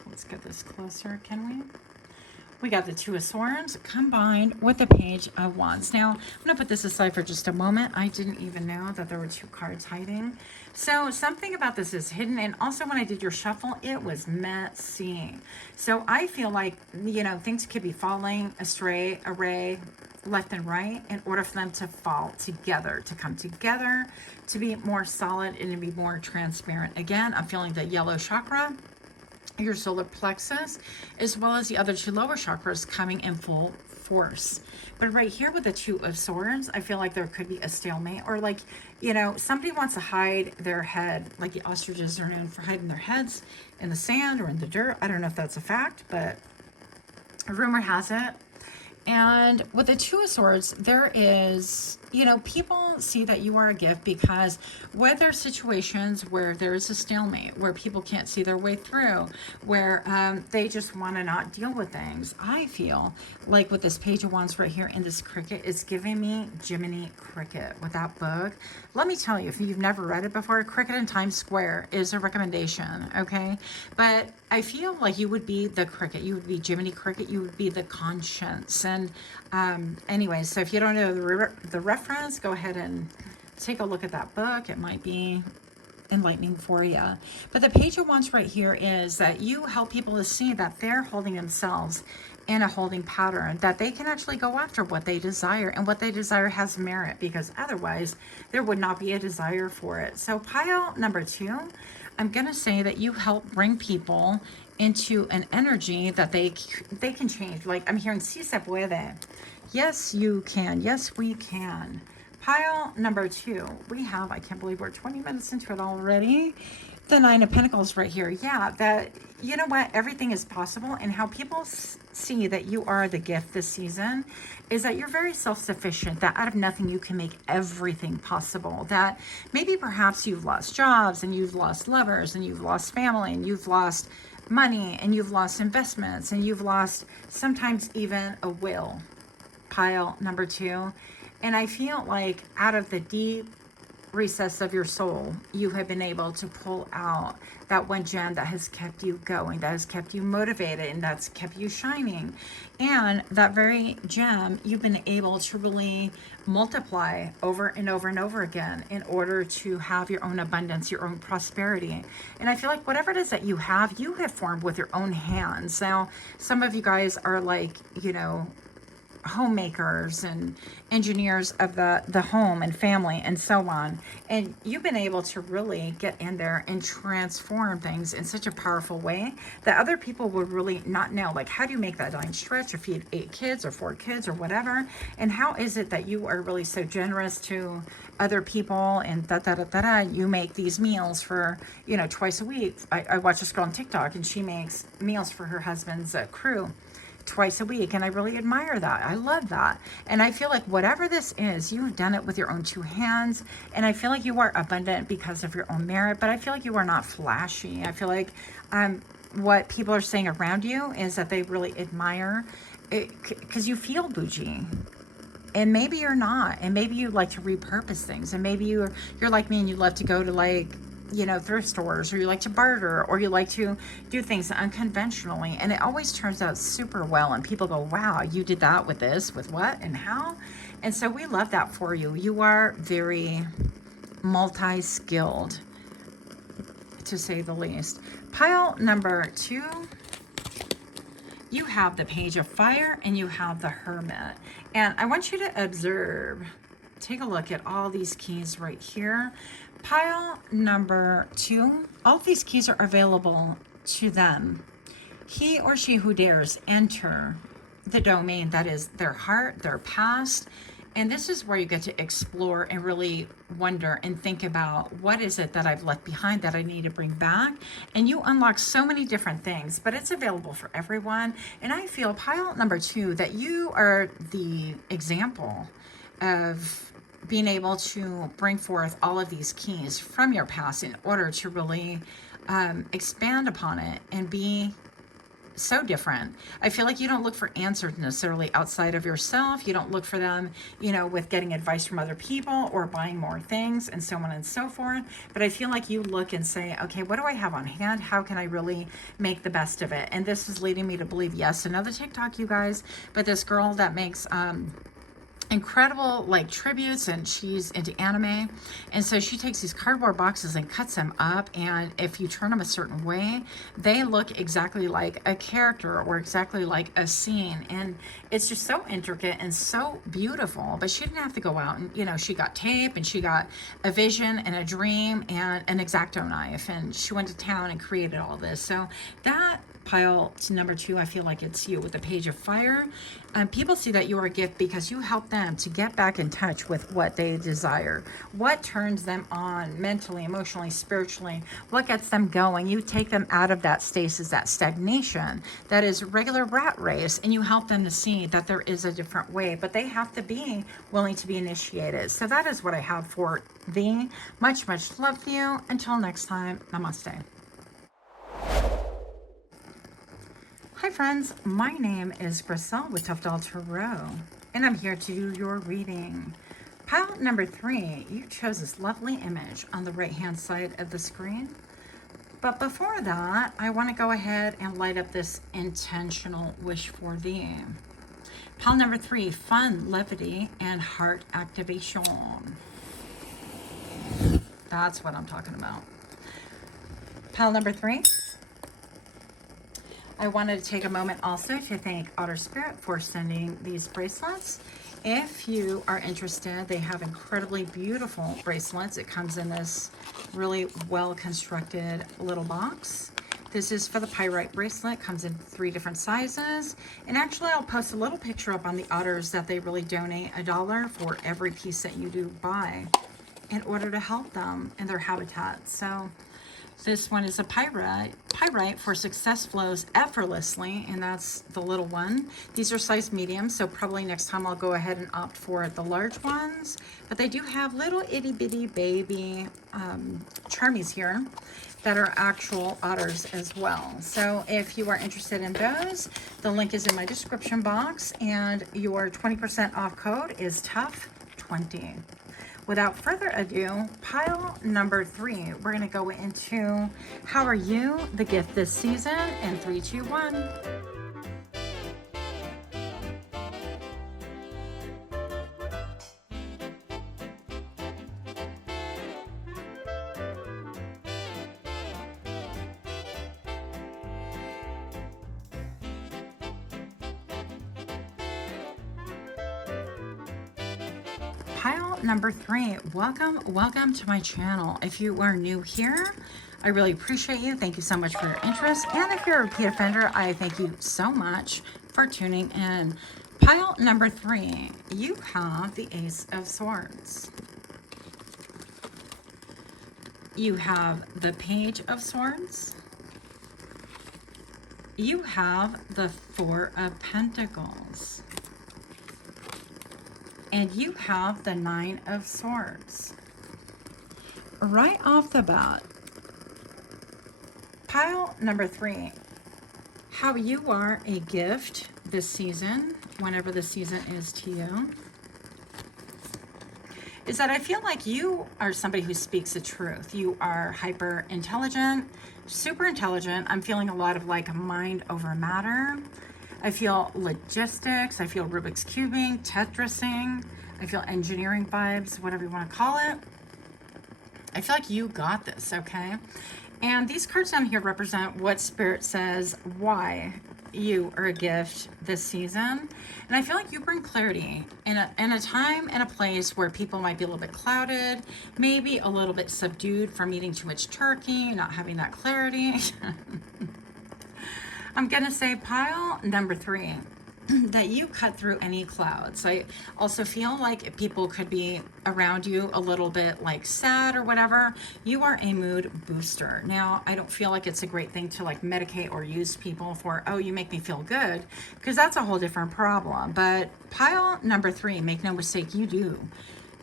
Let's get this closer, can we? We got the 2 of Swords combined with the Page of Wands. Now, I'm going to put this aside for just a moment. I didn't even know that there were 2 cards hiding. So something about this is hidden. And also when I did your shuffle, it was messy. So I feel like, you know, things could be falling astray, array, left and right, in order for them to fall together, to come together, to be more solid and to be more transparent. Again, I'm feeling the yellow chakra, your solar plexus, as well as the other 2 lower chakras coming in full force. But right here with the 2 of Swords, I feel like there could be a stalemate, or like, you know, somebody wants to hide their head, like the ostriches are known for hiding their heads in the sand or in the dirt. I don't know if that's a fact, but rumor has it. And with the 2 of Swords, there is, you know, people see that you are a gift because whether situations where there is a stalemate, where people can't see their way through, where they just want to not deal with things, I feel like with this Page of Wands right here in this cricket, it's giving me Jiminy Cricket with that book. Let me tell you, if you've never read it before, Cricket in Times Square is a recommendation, okay? But I feel like you would be the cricket. You would be Jiminy Cricket. You would be the conscience. And anyways, so if you don't know the reference, go ahead and take a look at that book. It might be enlightening for you. But the Page of Wands right here is that you help people to see that they're holding themselves in a holding pattern, that they can actually go after what they desire, and what they desire has merit, because otherwise there would not be a desire for it. So pile number 2, I'm going to say that you help bring people into an energy that they can change. Like I'm hearing si se puede. Yes, you can. Yes, we can. Pile number 2, we have, I can't believe we're 20 minutes into it already, The Nine of Pentacles right here. Yeah, that, you know what, everything is possible, and how people see that you are the gift this season is that you're very self-sufficient, that out of nothing you can make everything possible, that maybe perhaps you've lost jobs and you've lost lovers and you've lost family and you've lost money and you've lost investments and you've lost sometimes even a will. Pile number 2. And I feel like out of the deep recess of your soul, you have been able to pull out that one gem that has kept you going, that has kept you motivated, and that's kept you shining. And that very gem you've been able to really multiply over and over and over again in order to have your own abundance, your own prosperity. And I feel like whatever it is that you have formed with your own hands. Now, some of you guys are like, you know, homemakers and engineers of the home and family and so on, and you've been able to really get in there and transform things in such a powerful way that other people would really not know, like, how do you make that line stretch if you had 8 kids or 4 kids or whatever, and how is it that you are really so generous to other people, and you make these meals for, you know, twice a week. I watch this girl on TikTok, and she makes meals for her husband's crew twice a week, and I really admire that. I love that. And I feel like whatever this is, you've done it with your own 2 hands, and I feel like you are abundant because of your own merit, but I feel like you are not flashy. I feel like what people are saying around you is that they really admire it because you feel bougie. And maybe you're not, and maybe you like to repurpose things, and maybe you're like me and you love to go to, like, you know, thrift stores, or you like to barter, or you like to do things unconventionally, and it always turns out super well, and people go, wow, you did that with this, with what and how. And so we love that for you. You are very multi-skilled, to say the least. Pile number 2, you have the Page of Fire and you have the Hermit. And I want you to observe, take a look at all these keys right here. Pile number 2, all of these keys are available to them. He or she who dares enter the domain that is their heart, their past. And this is where you get to explore and really wonder and think about, what is it that I've left behind that I need to bring back? And you unlock so many different things, but it's available for everyone. And I feel, pile number 2, that you are the example of being able to bring forth all of these keys from your past in order to really expand upon it and be so different. I feel like you don't look for answers necessarily outside of yourself. You don't look for them, you know, with getting advice from other people or buying more things and so on and so forth. But I feel like you look and say, okay, what do I have on hand? How can I really make the best of it? And this is leading me to believe, yes, another TikTok, you guys, but this girl that makes incredible like tributes, and she's into anime, and so she takes these cardboard boxes and cuts them up, and if you turn them a certain way, they look exactly like a character or exactly like a scene, and it's just so intricate and so beautiful. But she didn't have to go out, and, you know, she got tape, and she got a vision and a dream and an X-Acto knife, and she went to town and created all this. So that pile number 2, I feel like it's you with the Page of Fire. People see that you are a gift because you help them to get back in touch with what they desire, what turns them on mentally, emotionally, spiritually, what gets them going. You take them out of that stasis, that stagnation, that is regular rat race, and you help them to see that there is a different way, but they have to be willing to be initiated. So that is what I have for thee. Much, much love to you. Until next time, namaste. Hi friends, my name is Griselle with Toughdolltarot, and I'm here to do your reading. Pile number 3, you chose this lovely image on the right hand side of the screen. But before that, I want to go ahead and light up this intentional wish for thee. Pile number 3, fun, levity, and heart activation. That's what I'm talking about. Pile number 3. I wanted to take a moment also to thank Otter Spirit for sending these bracelets. If you are interested, they have incredibly beautiful bracelets. It comes in this really well-constructed little box. This is for the pyrite bracelet. Comes in 3 different sizes. And actually, I'll post a little picture up on the Otters that they really donate $1 for every piece that you do buy in order to help them in their habitat. So This one is a pyrite for success flows effortlessly, and that's the little one. These are size medium, so probably next time I'll go ahead and opt for the large ones. But they do have little itty bitty baby charmies here that are actual otters as well. So if you are interested in those, the link is in my description box, and your 20% off code is TOUGH20. Without further ado, pile number 3, we're going to go into how are you the gift this season in 3, 2, 1. Pile number 3, welcome to my channel. If you are new here, I really appreciate you. Thank you so much for your interest. And if you're a repeat offender, I thank you so much for tuning in. Pile number 3, you have the Ace of Swords. You have the Page of Swords. You have the Four of Pentacles. And you have the Nine of Swords. Right off the bat, pile number 3, how you are a gift this season, whenever the season is to you, is that I feel like you are somebody who speaks the truth. You are hyper intelligent, super intelligent. I'm feeling a lot of like mind over matter. I feel logistics, I feel Rubik's cubing, Tetrising, I feel engineering vibes, whatever you want to call it. I feel like you got this, okay? And these cards down here represent what Spirit says, why you are a gift this season. And I feel like you bring clarity in a time and a place where people might be a little bit clouded, maybe a little bit subdued from eating too much turkey, not having that clarity. I'm going to say pile number 3, that you cut through any clouds. I also feel like people could be around you a little bit like sad or whatever. You are a mood booster. Now, I don't feel like it's a great thing to like medicate or use people for, oh, you make me feel good, because that's a whole different problem. But pile number 3, make no mistake, you do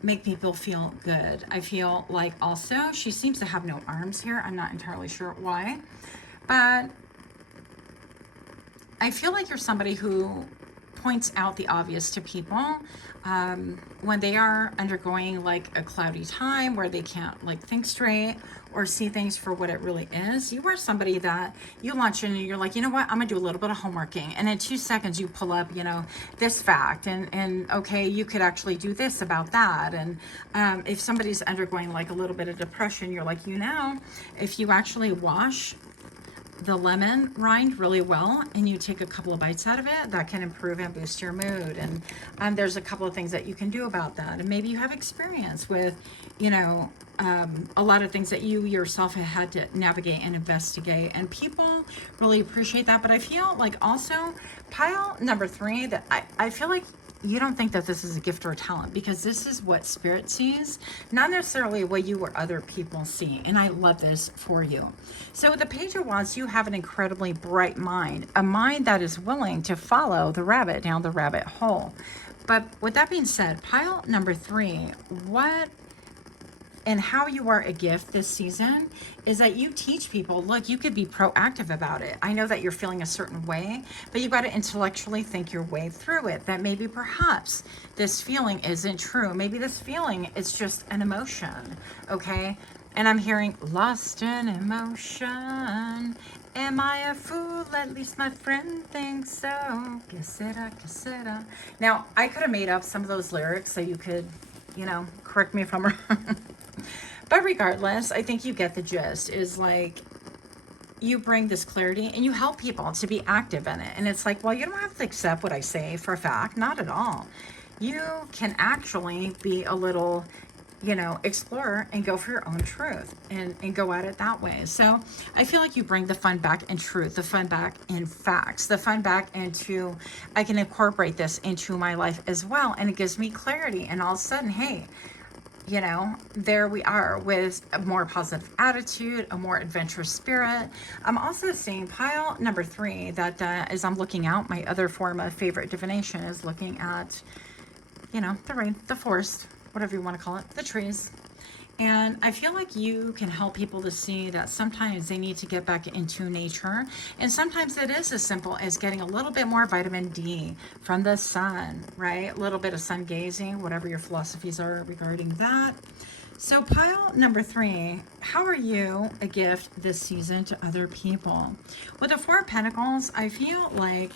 make people feel good. I feel like also she seems to have no arms here. I'm not entirely sure why, but I feel like you're somebody who points out the obvious to people when they are undergoing like a cloudy time where they can't like think straight or see things for what it really is. You are somebody that you launch in and you're like, you know what, I'm gonna do a little bit of homeworking, and in 2 seconds you pull up, you know, this fact, and okay, you could actually do this about that. And if somebody's undergoing like a little bit of depression, you're like, you know, if you actually wash the lemon rind really well and you take a couple of bites out of it, that can improve and boost your mood. And there's a couple of things that you can do about that. And maybe you have experience with, you know, a lot of things that you yourself have had to navigate and investigate, and people really appreciate that. But I feel like also pile number 3, that I feel like you don't think that this is a gift or a talent, because this is what Spirit sees, not necessarily what you or other people see. And I love this for you. So with the Page of Wands, you have an incredibly bright mind, a mind that is willing to follow the rabbit down the rabbit hole. But with that being said, pile number 3, what and how you are a gift this season is that you teach people, look, you could be proactive about it. I know that you're feeling a certain way, but you've got to intellectually think your way through it, that maybe perhaps this feeling isn't true. Maybe this feeling is just an emotion, okay? And I'm hearing lost in emotion. Am I a fool? At least my friend thinks so. Quisiera, quisiera. Now, I could have made up some of those lyrics so you could, you know, correct me if I'm wrong. But regardless, I think you get the gist, is like you bring this clarity and you help people to be active in it. And it's like, well, you don't have to accept what I say for a fact. Not at all. You can actually be a little, you know, explore and go for your own truth and go at it that way. So I feel like you bring the fun back in truth, the fun back in facts, the fun back into, I can incorporate this into my life as well. And it gives me clarity. And all of a sudden, hey, you know, there we are with a more positive attitude, a more adventurous spirit. I'm also seeing pile number 3 that as I'm looking out, my other form of favorite divination is looking at, you know, the rain, the forest, whatever you want to call it, the trees. And I feel like you can help people to see that sometimes they need to get back into nature. And sometimes it is as simple as getting a little bit more vitamin D from the sun, right? A little bit of sun gazing, whatever your philosophies are regarding that. So pile number 3, how are you a gift this season to other people? With the 4 of Pentacles, I feel like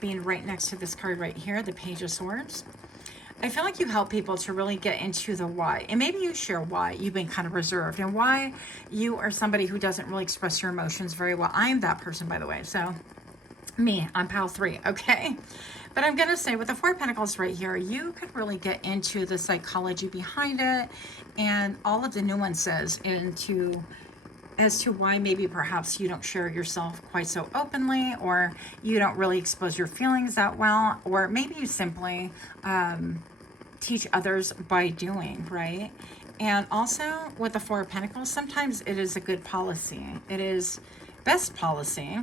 being right next to this card right here, the Page of Swords, I feel like you help people to really get into the why. And maybe you share why you've been kind of reserved and why you are somebody who doesn't really express your emotions very well. I'm that person, by the way. So me, I'm pile 3, okay? But I'm going to say with the 4 of Pentacles right here, you could really get into the psychology behind it and all of the nuances as to why maybe perhaps you don't share yourself quite so openly, or you don't really expose your feelings that well, or maybe you simply teach others by doing, right? And also with the 4 of Pentacles, sometimes it is a good policy. It is best policy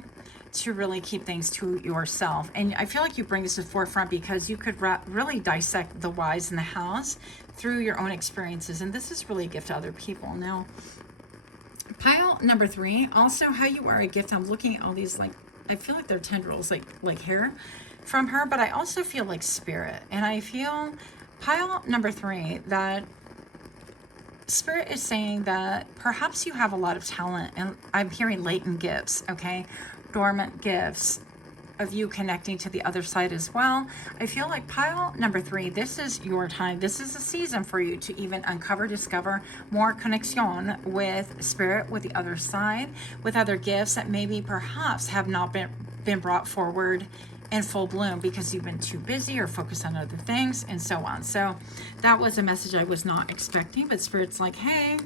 to really keep things to yourself. And I feel like you bring this to the forefront because you could really dissect the whys in the hows through your own experiences. And this is really a gift to other people. Now, pile number 3, also how you are a gift. I'm looking at all these, like, I feel like they're tendrils, like hair from her, but I also feel like spirit. And I feel pile number 3 that spirit is saying that perhaps you have a lot of talent, and I'm hearing latent gifts, okay? Dormant gifts of you connecting to the other side as well. I feel like pile number 3, this is your time. This is a season for you to even uncover, discover more connection with spirit, with the other side, with other gifts that maybe perhaps have not been brought forward in full bloom because you've been too busy or focused on other things and so on. So that was a message I was not expecting, but spirit's like, hey,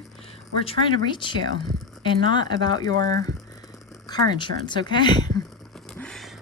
we're trying to reach you and not about your car insurance, okay?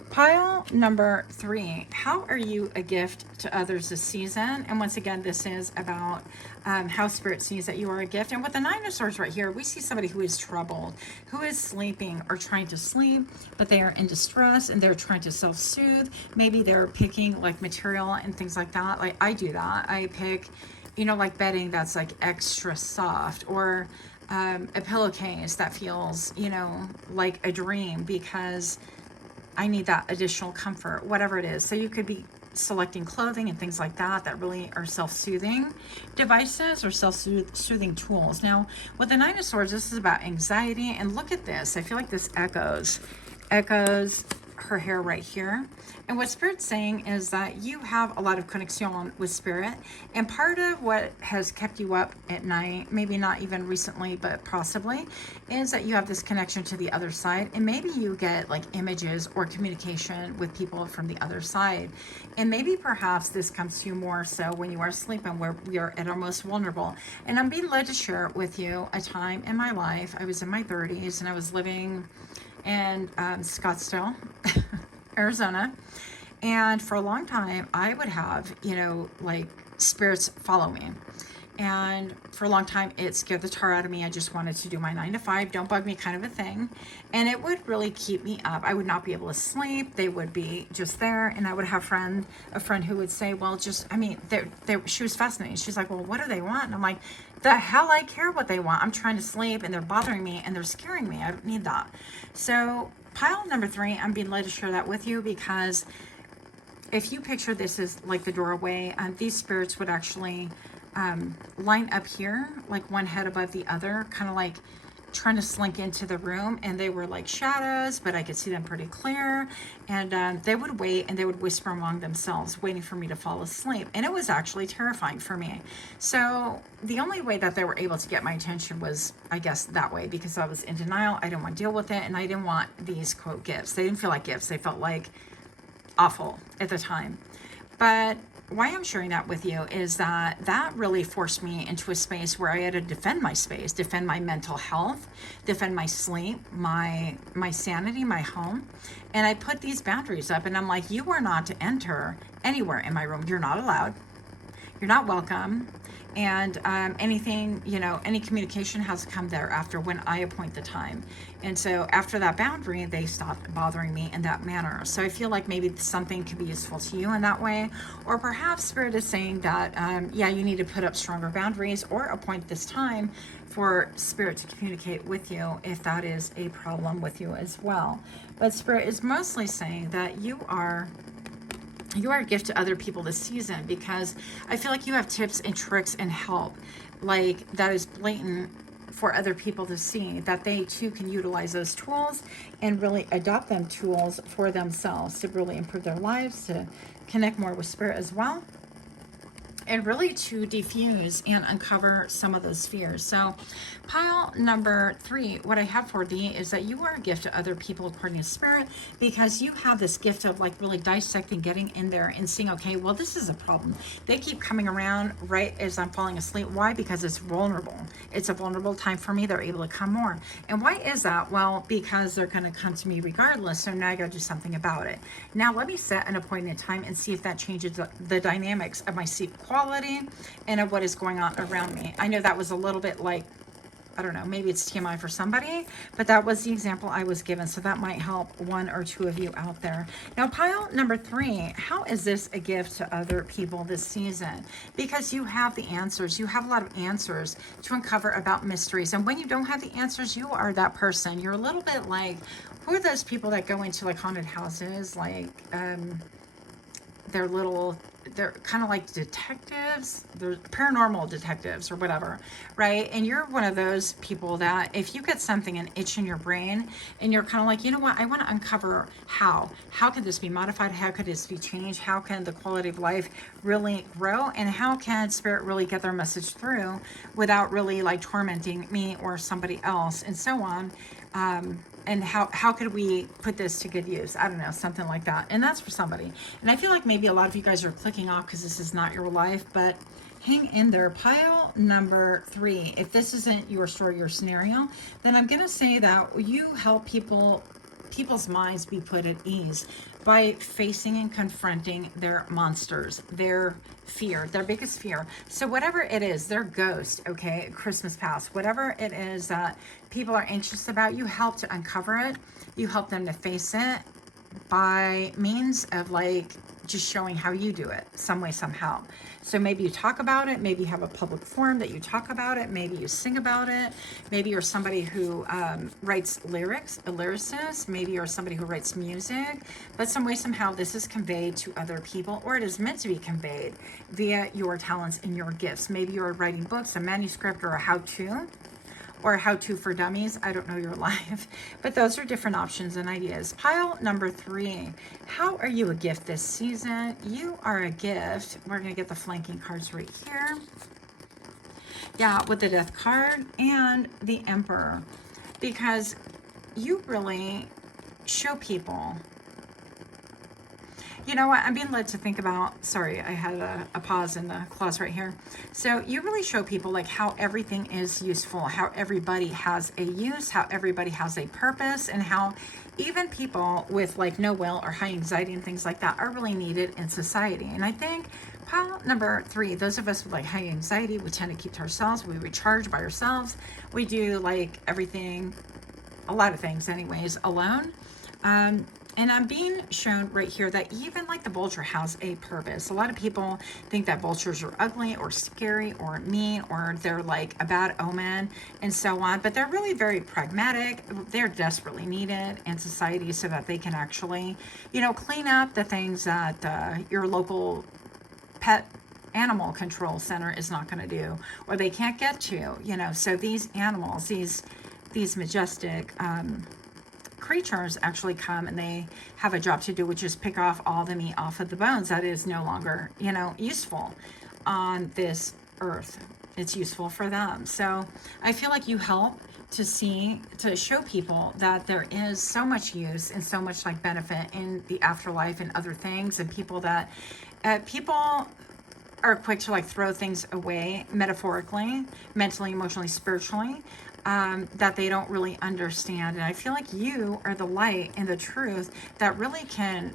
Pile number 3, how are you a gift to others this season? And once again, this is about how spirit sees that you are a gift. And with the 9 of Swords right here, we see somebody who is troubled, who is sleeping or trying to sleep, but they are in distress and they're trying to self-soothe. Maybe they're picking like material and things like that. Like I do that. I pick, you know, like bedding that's like extra soft, or a pillowcase that feels, you know, like a dream because I need that additional comfort, whatever it is. So you could be selecting clothing and things like that that really are self-soothing devices or self-soothing tools. Now, with the 9 of Swords, this is about anxiety. And look at this. I feel like this echoes her hair right here. And what Spirit's saying is that you have a lot of connection with Spirit. And part of what has kept you up at night, maybe not even recently, but possibly, is that you have this connection to the other side. And maybe you get like images or communication with people from the other side. And maybe perhaps this comes to you more so when you are sleeping, where we are at our most vulnerable. And I'm being led to share with you a time in my life. I was in my 30s and I was living in Scottsdale, Arizona. And for a long time, I would have, you know, like spirits follow me. And for a long time, it scared the tar out of me. I just wanted to do my 9 to 5, don't bug me kind of a thing. And it would really keep me up. I would not be able to sleep. They would be just there. And I would have a friend who would say, well, just, I mean, she was fascinating. She's like, well, what do they want? And I'm like, the hell I care what they want. I'm trying to sleep and they're bothering me and they're scaring me. I don't need that. So pile number 3, I'm being led to share that with you because if you picture this as like the doorway, these spirits would actually line up here, like one head above the other, kind of like trying to slink into the room. And they were like shadows, but I could see them pretty clear. And they would wait and they would whisper among themselves, waiting for me to fall asleep. And it was actually terrifying for me. So the only way that they were able to get my attention was, I guess, that way, because I was in denial. I didn't want to deal with it. And I didn't want these quote gifts. They didn't feel like gifts. They felt like awful at the time. But why I'm sharing that with you is that really forced me into a space where I had to defend my space, defend my mental health, defend my sleep, my sanity, my home. And I put these boundaries up and I'm like, you are not to enter anywhere in my room. You're not allowed. You're not welcome. And anything, any communication has to come thereafter when I appoint the time. And so after that boundary, they stopped bothering me in that manner. So I feel like maybe something could be useful to you in that way. Or perhaps Spirit is saying that, yeah, you need to put up stronger boundaries or appoint this time for Spirit to communicate with you if that is a problem with you as well. But Spirit is mostly saying that you are a gift to other people this season, because I feel like you have tips and tricks and help like that is blatant for other people to see, that they too can utilize those tools and really adopt them tools for themselves to really improve their lives, to connect more with Spirit as well, and really to diffuse and uncover some of those fears. So pile number 3, what I have for thee is that you are a gift to other people according to Spirit, because you have this gift of like really dissecting, getting in there and seeing, okay, well, this is a problem. They keep coming around right as I'm falling asleep. Why? Because it's vulnerable. It's a vulnerable time for me. They're able to come more. And why is that? Well, because they're going to come to me regardless. So now I got to do something about it. Now let me set an appointed time and see if that changes the dynamics of my sleep quality and of what is going on around me. I know that was a little bit like, I don't know, maybe it's TMI for somebody, but that was the example I was given. So that might help 1 or 2 of you out there. Now, pile number 3, how is this a gift to other people this season? Because you have the answers. You have a lot of answers to uncover about mysteries. And when you don't have the answers, you are that person. You're a little bit like, who are those people that go into like haunted houses? Like, they're kind of like detectives, they're paranormal detectives or whatever, right? And you're one of those people that if you get something, an itch in your brain, and you're kind of like, you know what, I want to uncover how could this be modified? How could this be changed? How can the quality of life really grow? And how can Spirit really get their message through without really like tormenting me or somebody else and so on? And how could we put this to good use? I don't know, something like that. And that's for somebody. And I feel like maybe a lot of you guys are clicking off because this is not your life, but hang in there. Pile number 3, if this isn't your story, your scenario, then I'm going to say that you help people's minds be put at ease by facing and confronting their monsters, their fear, their biggest fear. So whatever it is, their ghost, okay, Christmas past, whatever it is that people are anxious about, you help to uncover it. You help them to face it by means of like just showing how you do it some way, somehow. So maybe you talk about it, maybe you have a public forum that you talk about it, maybe you sing about it, maybe you're somebody who writes lyrics, a lyricist, maybe you're somebody who writes music, but some way, somehow this is conveyed to other people, or it is meant to be conveyed via your talents and your gifts. Maybe you're writing books, a manuscript, or a how-to, or how-to for dummies. I don't know your life, but those are different options and ideas. Pile number 3, how are you a gift this season? You are a gift. We're going to get the flanking cards right here. Yeah, with the Death card and the Emperor, because you really show people. You know what? I'm being led to think about, sorry, I had a pause in the clause right here. So you really show people like how everything is useful, how everybody has a use, how everybody has a purpose, and how even people with like no will or high anxiety and things like that are really needed in society. And I think pile number 3, those of us with like high anxiety, we tend to keep to ourselves. We recharge by ourselves. We do like everything, a lot of things anyways, alone. And I'm being shown right here that even like the vulture has a purpose. A lot of people think that vultures are ugly or scary or mean, or they're like a bad omen and so on, but they're really very pragmatic. They're desperately needed in society so that they can actually, clean up the things that your local pet animal control center is not going to do, or they can't get to, so these animals, these majestic, creatures actually come and they have a job to do, which is pick off all the meat off of the bones that is no longer, useful on this earth. It's useful for them. So I feel like you help to show people that there is so much use and so much like benefit in the afterlife and other things, and people that people are quick to like throw things away metaphorically, mentally, emotionally, spiritually, that they don't really understand. And I feel like you are the light and the truth that really can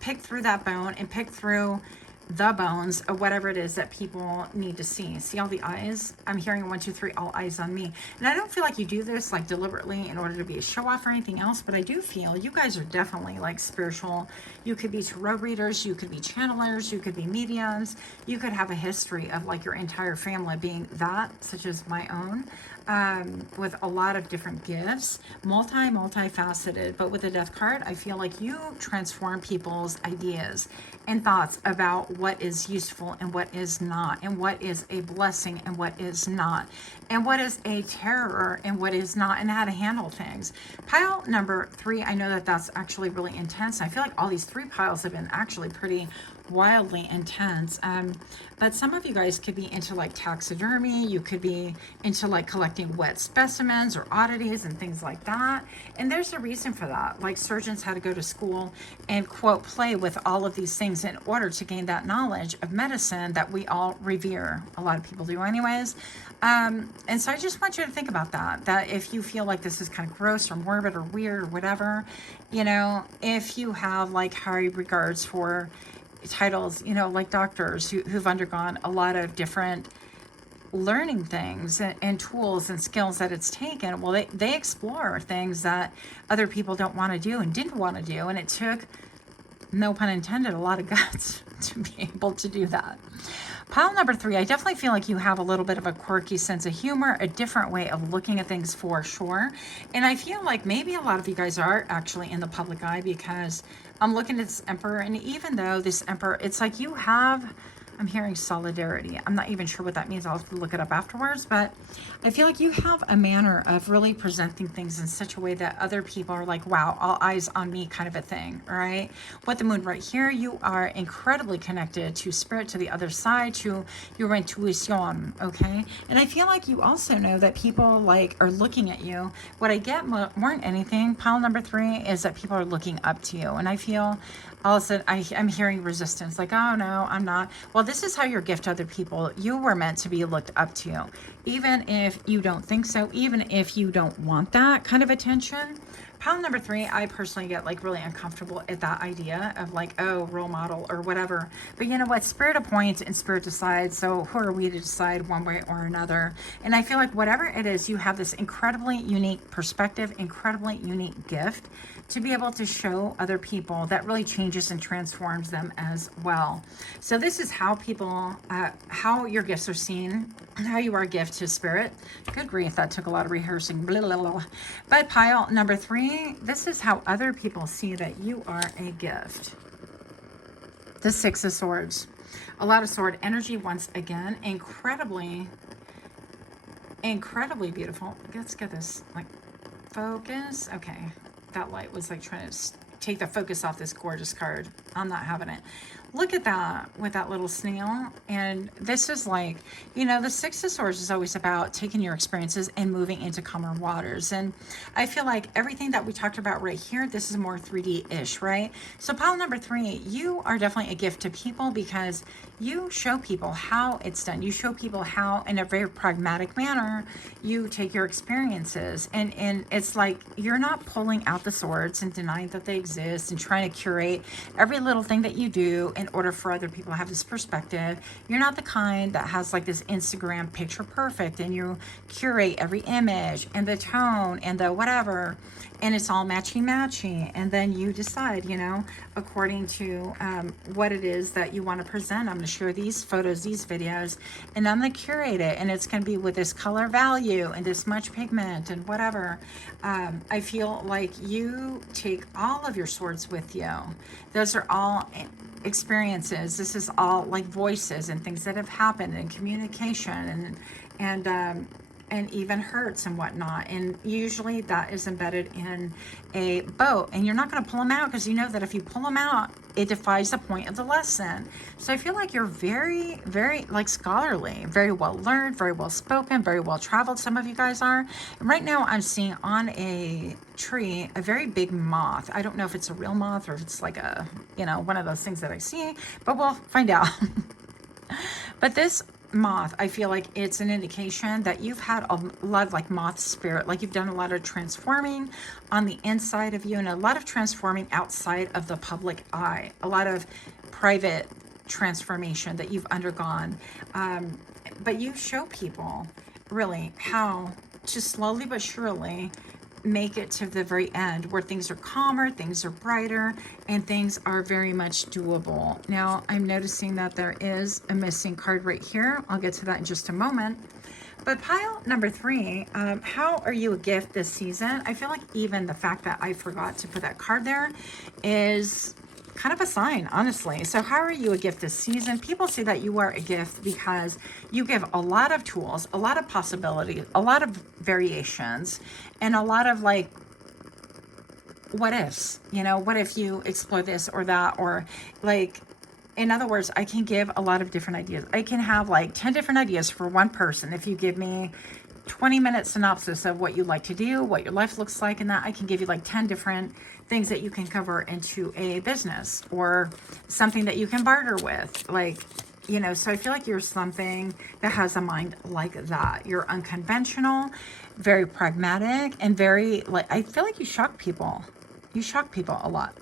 pick through that bone and pick through the bones of whatever it is that people need to see. See all the eyes? I'm hearing 1, 2, 3, all eyes on me. And I don't feel like you do this like deliberately in order to be a show off or anything else, but I do feel you guys are definitely like spiritual. You could be tarot readers, you could be channelers, you could be mediums, you could have a history of like your entire family being that, such as my own. With a lot of different gifts, multifaceted, but with the Death card, I feel like you transform people's ideas and thoughts about what is useful and what is not, and what is a blessing and what is not, and what is a terror and what is not, and how to handle things. Pile number 3, I know that that's actually really intense. I feel like all these 3 piles have been actually pretty wildly intense. But some of you guys could be into like taxidermy, you could be into like collecting wet specimens or oddities and things like that. And there's a reason for that. Like surgeons had to go to school and quote play with all of these things in order to gain that knowledge of medicine that we all revere. A lot of people do anyways. And so I just want you to think about that if you feel like this is kind of gross or morbid or weird or whatever, you know, if you have like high regards for titles, you know, like doctors who've undergone a lot of different learning things and tools and skills that it's taken. Well, they explore things that other people don't want to do and didn't want to do. And it took, no pun intended, a lot of guts to be able to do that. Pile number 3, I definitely feel like you have a little bit of a quirky sense of humor, a different way of looking at things for sure. And I feel like maybe a lot of you guys are actually in the public eye, because I'm looking at this Emperor, and even though this Emperor, it's like you have, I'm hearing solidarity. I'm not even sure what that means. I'll have to look it up afterwards, but I feel like you have a manner of really presenting things in such a way that other people are like, wow, all eyes on me kind of a thing, all right? With the moon right here, you are incredibly connected to spirit, to the other side, to your intuition, okay? And I feel like you also know that people like are looking at you. What I get more than anything, pile number 3, is that people are looking up to you. And I feel all of a sudden I'm hearing resistance, like, oh no, I'm not. Well, this is how you're gift to other people. You were meant to be looked up to, even if you don't think so, even if you don't want that kind of attention. Pile number 3, I personally get like really uncomfortable at that idea of like, oh, role model or whatever. But you know what? Spirit appoints and spirit decides. So who are we to decide one way or another? And I feel like whatever it is, you have this incredibly unique perspective, incredibly unique gift to be able to show other people that really changes and transforms them as well. So this is how people, how your gifts are seen, how you are a gift to spirit. Good grief, that took a lot of rehearsing. Blah, blah, blah. But pile number 3, this is how other people see that you are a gift. The 6 of Swords. A lot of sword energy once again. Incredibly beautiful. Let's get this like focus. Okay. That light was like trying to take the focus off this gorgeous card. I'm not having it. Look at that with that little snail. And this is like, you know, the 6 of Swords is always about taking your experiences and moving into calmer waters. And I feel like everything that we talked about right here, this is more 3D-ish, right? So pile number 3, you are definitely a gift to people because you show people how it's done. You show people how, in a very pragmatic manner, you take your experiences. And it's like you're not pulling out the swords and denying that they exist and trying to curate every little thing that you do in order for other people to have this perspective. You're not the kind that has like this Instagram picture perfect and you curate every image and the tone and the whatever, and it's all matchy and then you decide, you know, according to what it is that you want to present. I'm going to share these photos, these videos, and I'm going to curate it, and it's going to be with this color value and this much pigment and whatever. I feel like you take all of your swords with you. Those are all experiences. This is all like voices and things that have happened and communication and even hurts and whatnot. And usually that is embedded in a boat, and you're not going to pull them out because you know that if you pull them out, it defies the point of the lesson. So I feel like you're very, very like scholarly, very well learned, very well spoken, very well traveled. Some of you guys are. And right now I'm seeing on a tree a very big moth. I don't know if it's a real moth or if it's like a, you know, one of those things that I see, but we'll find out. But this moth, I feel like it's an indication that you've had a lot of like moth spirit, like you've done a lot of transforming on the inside of you and a lot of transforming outside of the public eye, a lot of private transformation that you've undergone. But you show people really how to slowly but surely make it to the very end where things are calmer, things are brighter, and things are very much doable. Now, I'm noticing that there is a missing card right here. I'll get to that in just a moment. But pile number 3, how are you a gift this season? I feel like even the fact that I forgot to put that card there is kind of a sign, honestly. So how are you a gift this season? People say that you are a gift because you give a lot of tools, a lot of possibilities, a lot of variations, and a lot of like, what ifs, you know, what if you explore this or that, or like, in other words, I can give a lot of different ideas. I can have like 10 different ideas for one person. If you give me 20-minute synopsis of what you like to do, what your life looks like, and that I can give you like 10 different things that you can cover into a business or something that you can barter with. Like, you know, so I feel like you're something that has a mind like that. You're unconventional, very pragmatic, and very like, I feel like you shock people. You shock people a lot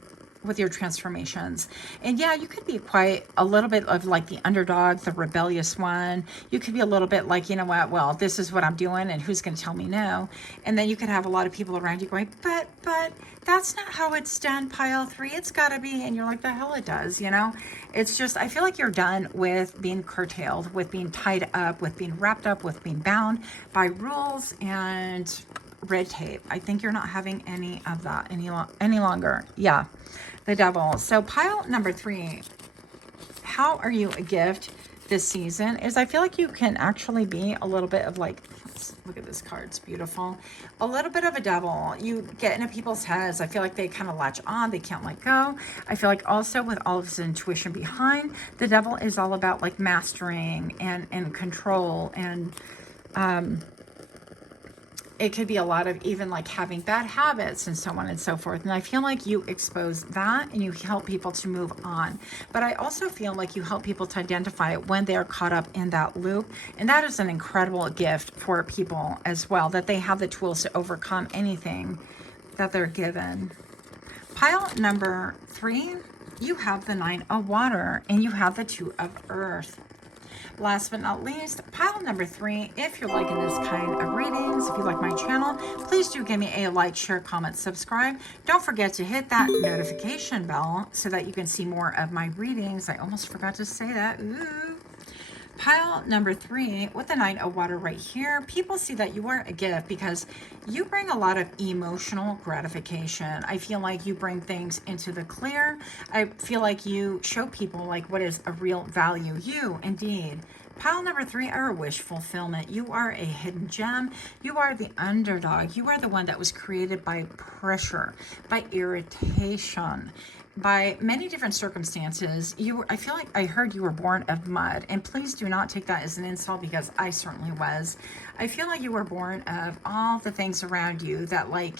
with your transformations. And yeah, you could be quite a little bit of like the underdog, the rebellious one. You could be a little bit like, you know what, well, this is what I'm doing and who's going to tell me no? And then you could have a lot of people around you going, but that's not how it's done, pile 3. It's got to be. And you're like, the hell it does, you know? It's just, I feel like you're done with being curtailed, with being tied up, with being wrapped up, with being bound by rules and red tape. I think you're not having any of that any longer. Yeah. The devil. So pile number 3, how are you a gift this season? Is I feel like you can actually be a little bit of like, look at this card, it's beautiful. A little bit of a devil. You get into people's heads. I feel like they kind of latch on, they can't let go. I feel like also with all of his intuition behind, the devil is all about like mastering and control, and it could be a lot of even like having bad habits and so on and so forth. And I feel like you expose that and you help people to move on. But I also feel like you help people to identify when they're caught up in that loop. And that is an incredible gift for people as well, that they have the tools to overcome anything that they're given. Pile number 3, you have the 9 of water and you have the 2 of earth. Last but not least, pile number 3, if you're liking this kind of readings, if you like my channel, please do give me a like, share, comment, subscribe. Don't forget to hit that notification bell so that you can see more of my readings. I almost forgot to say that. Ooh. Pile number 3 with the 9 of water right here. People see that you are a gift because you bring a lot of emotional gratification. I feel like you bring things into the clear. I feel like you show people like what is a real value. You indeed. Pile number 3 are a wish fulfillment. You are a hidden gem. You are the underdog. You are the one that was created by pressure, by irritation, by many different circumstances. I feel like I heard you were born of mud, and please do not take that as an insult because I certainly was. I feel like you were born of all the things around you that like,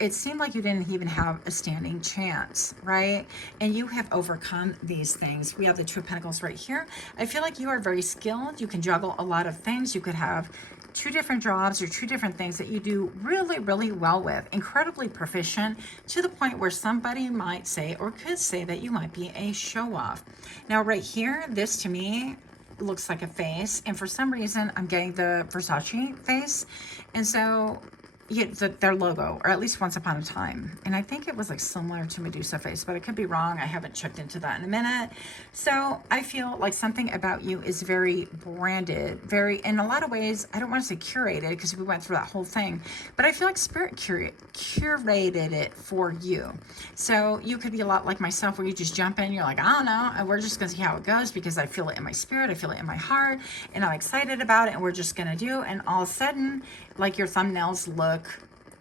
it seemed like you didn't even have a standing chance, right? And you have overcome these things. We have the 2 of Pentacles right here. I feel like you are very skilled. You can juggle a lot of things. You could have 2 different jobs or 2 different things that you do really, really well with. Incredibly proficient to the point where somebody might say or could say that you might be a show-off. Now, right here, this to me looks like a face. And for some reason, I'm getting the Versace face. And so yeah, their logo, or at least once upon a time. And I think it was like similar to Medusa face, but I could be wrong. I haven't checked into that in a minute. So I feel like something about you is very branded, very, in a lot of ways, I don't want to say curated because we went through that whole thing, but I feel like Spirit curated it for you. So you could be a lot like myself where you just jump in, you're like, I don't know, and we're just going to see how it goes because I feel it in my spirit, I feel it in my heart, and I'm excited about it, and we're just going to do, and all of a sudden, like your thumbnails look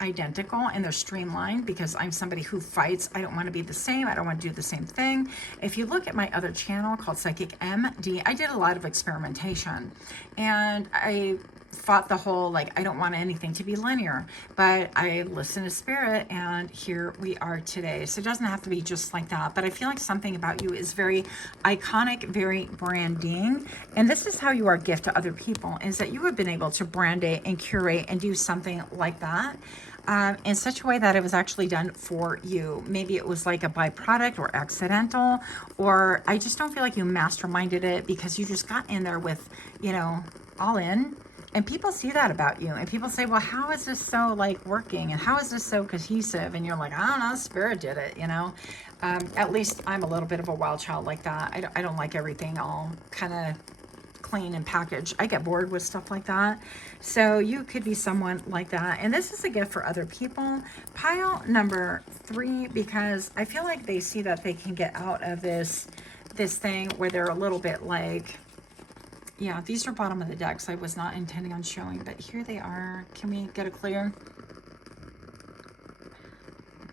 identical and they're streamlined because I'm somebody who fights. I don't want to be the same. I don't want to do the same thing. If you look at my other channel called PsychicMD, I did a lot of experimentation and I fought the whole, like, I don't want anything to be linear, but I listened to spirit and here we are today. So it doesn't have to be just like that, but I feel like something about you is very iconic, very branding. And this is how you are a gift to other people, is that you have been able to brand it and curate and do something like that. in such a way that it was actually done for you. Maybe it was like a byproduct or accidental, or I just don't feel like you masterminded it because you just got in there with, you know, all in. And people see that about you, and people say, well, how is this so like working, and how is this so cohesive? And you're like, I don't know, spirit did it, you know. At least I'm a little bit of a wild child like that. I don't like everything all kind of clean and packaged. I get bored with stuff like that. So you could be someone like that. And this is a gift for other people. Pile number 3, because I feel like they see that they can get out of this thing where they're a little bit like, yeah, these are bottom of the decks. I was not intending on showing, but here they are. Can we get a clear?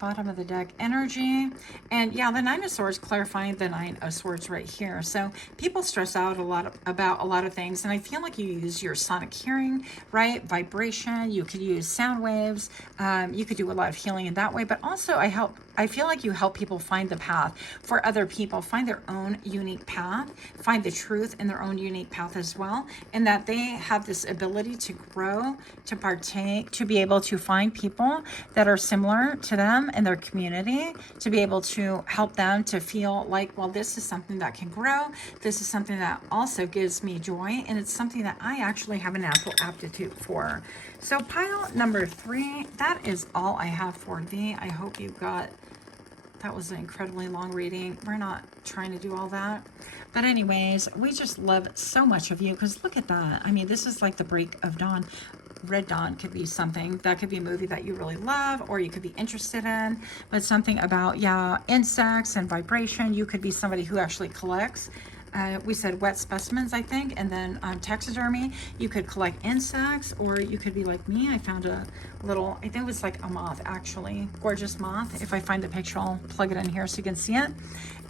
Bottom of the deck energy. And yeah, the 9 of Swords, clarifying the 9 of Swords right here. So people stress out about a lot of things, and I feel like you use your sonic hearing, right? Vibration. You could use sound waves. You could do a lot of healing in that way, but also I feel like you help people find the path for other people, find their own unique path, find the truth in their own unique path as well, and that they have this ability to grow, to partake, to be able to find people that are similar to them in their community, to be able to help them to feel like, well, this is something that can grow. This is something that also gives me joy, and it's something that I actually have a natural aptitude for. So pile number 3, that is all I have for thee. I hope you got, that was an incredibly long reading. We're not trying to do all that. But anyways, we just love so much of you, because look at that. I mean, this is like the break of dawn. Red Dawn could be something. That could be a movie that you really love, or you could be interested in. But something about, yeah, insects and vibration. You could be somebody who actually collects. We said wet specimens, I think, and then taxidermy. You could collect insects, or you could be like me. I found a little, I think it was like a moth, actually. Gorgeous moth. If I find the picture, I'll plug it in here so you can see it.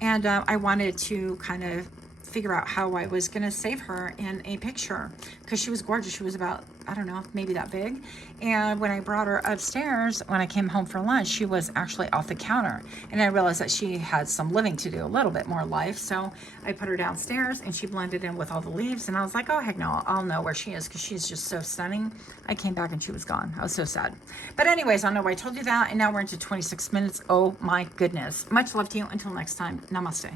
And I wanted to kind of figure out how I was going to save her in a picture, because she was gorgeous. She was about, I don't know, maybe that big. And when I brought her upstairs, when I came home for lunch, she was actually off the counter. And I realized that she had some living to do, a little bit more life. So I put her downstairs, and she blended in with all the leaves. And I was like, oh, heck no, I'll know where she is, because she's just so stunning. I came back and she was gone. I was so sad. But anyways, I know I told you that. And now we're into 26 minutes. Oh my goodness. Much love to you. Until next time. Namaste.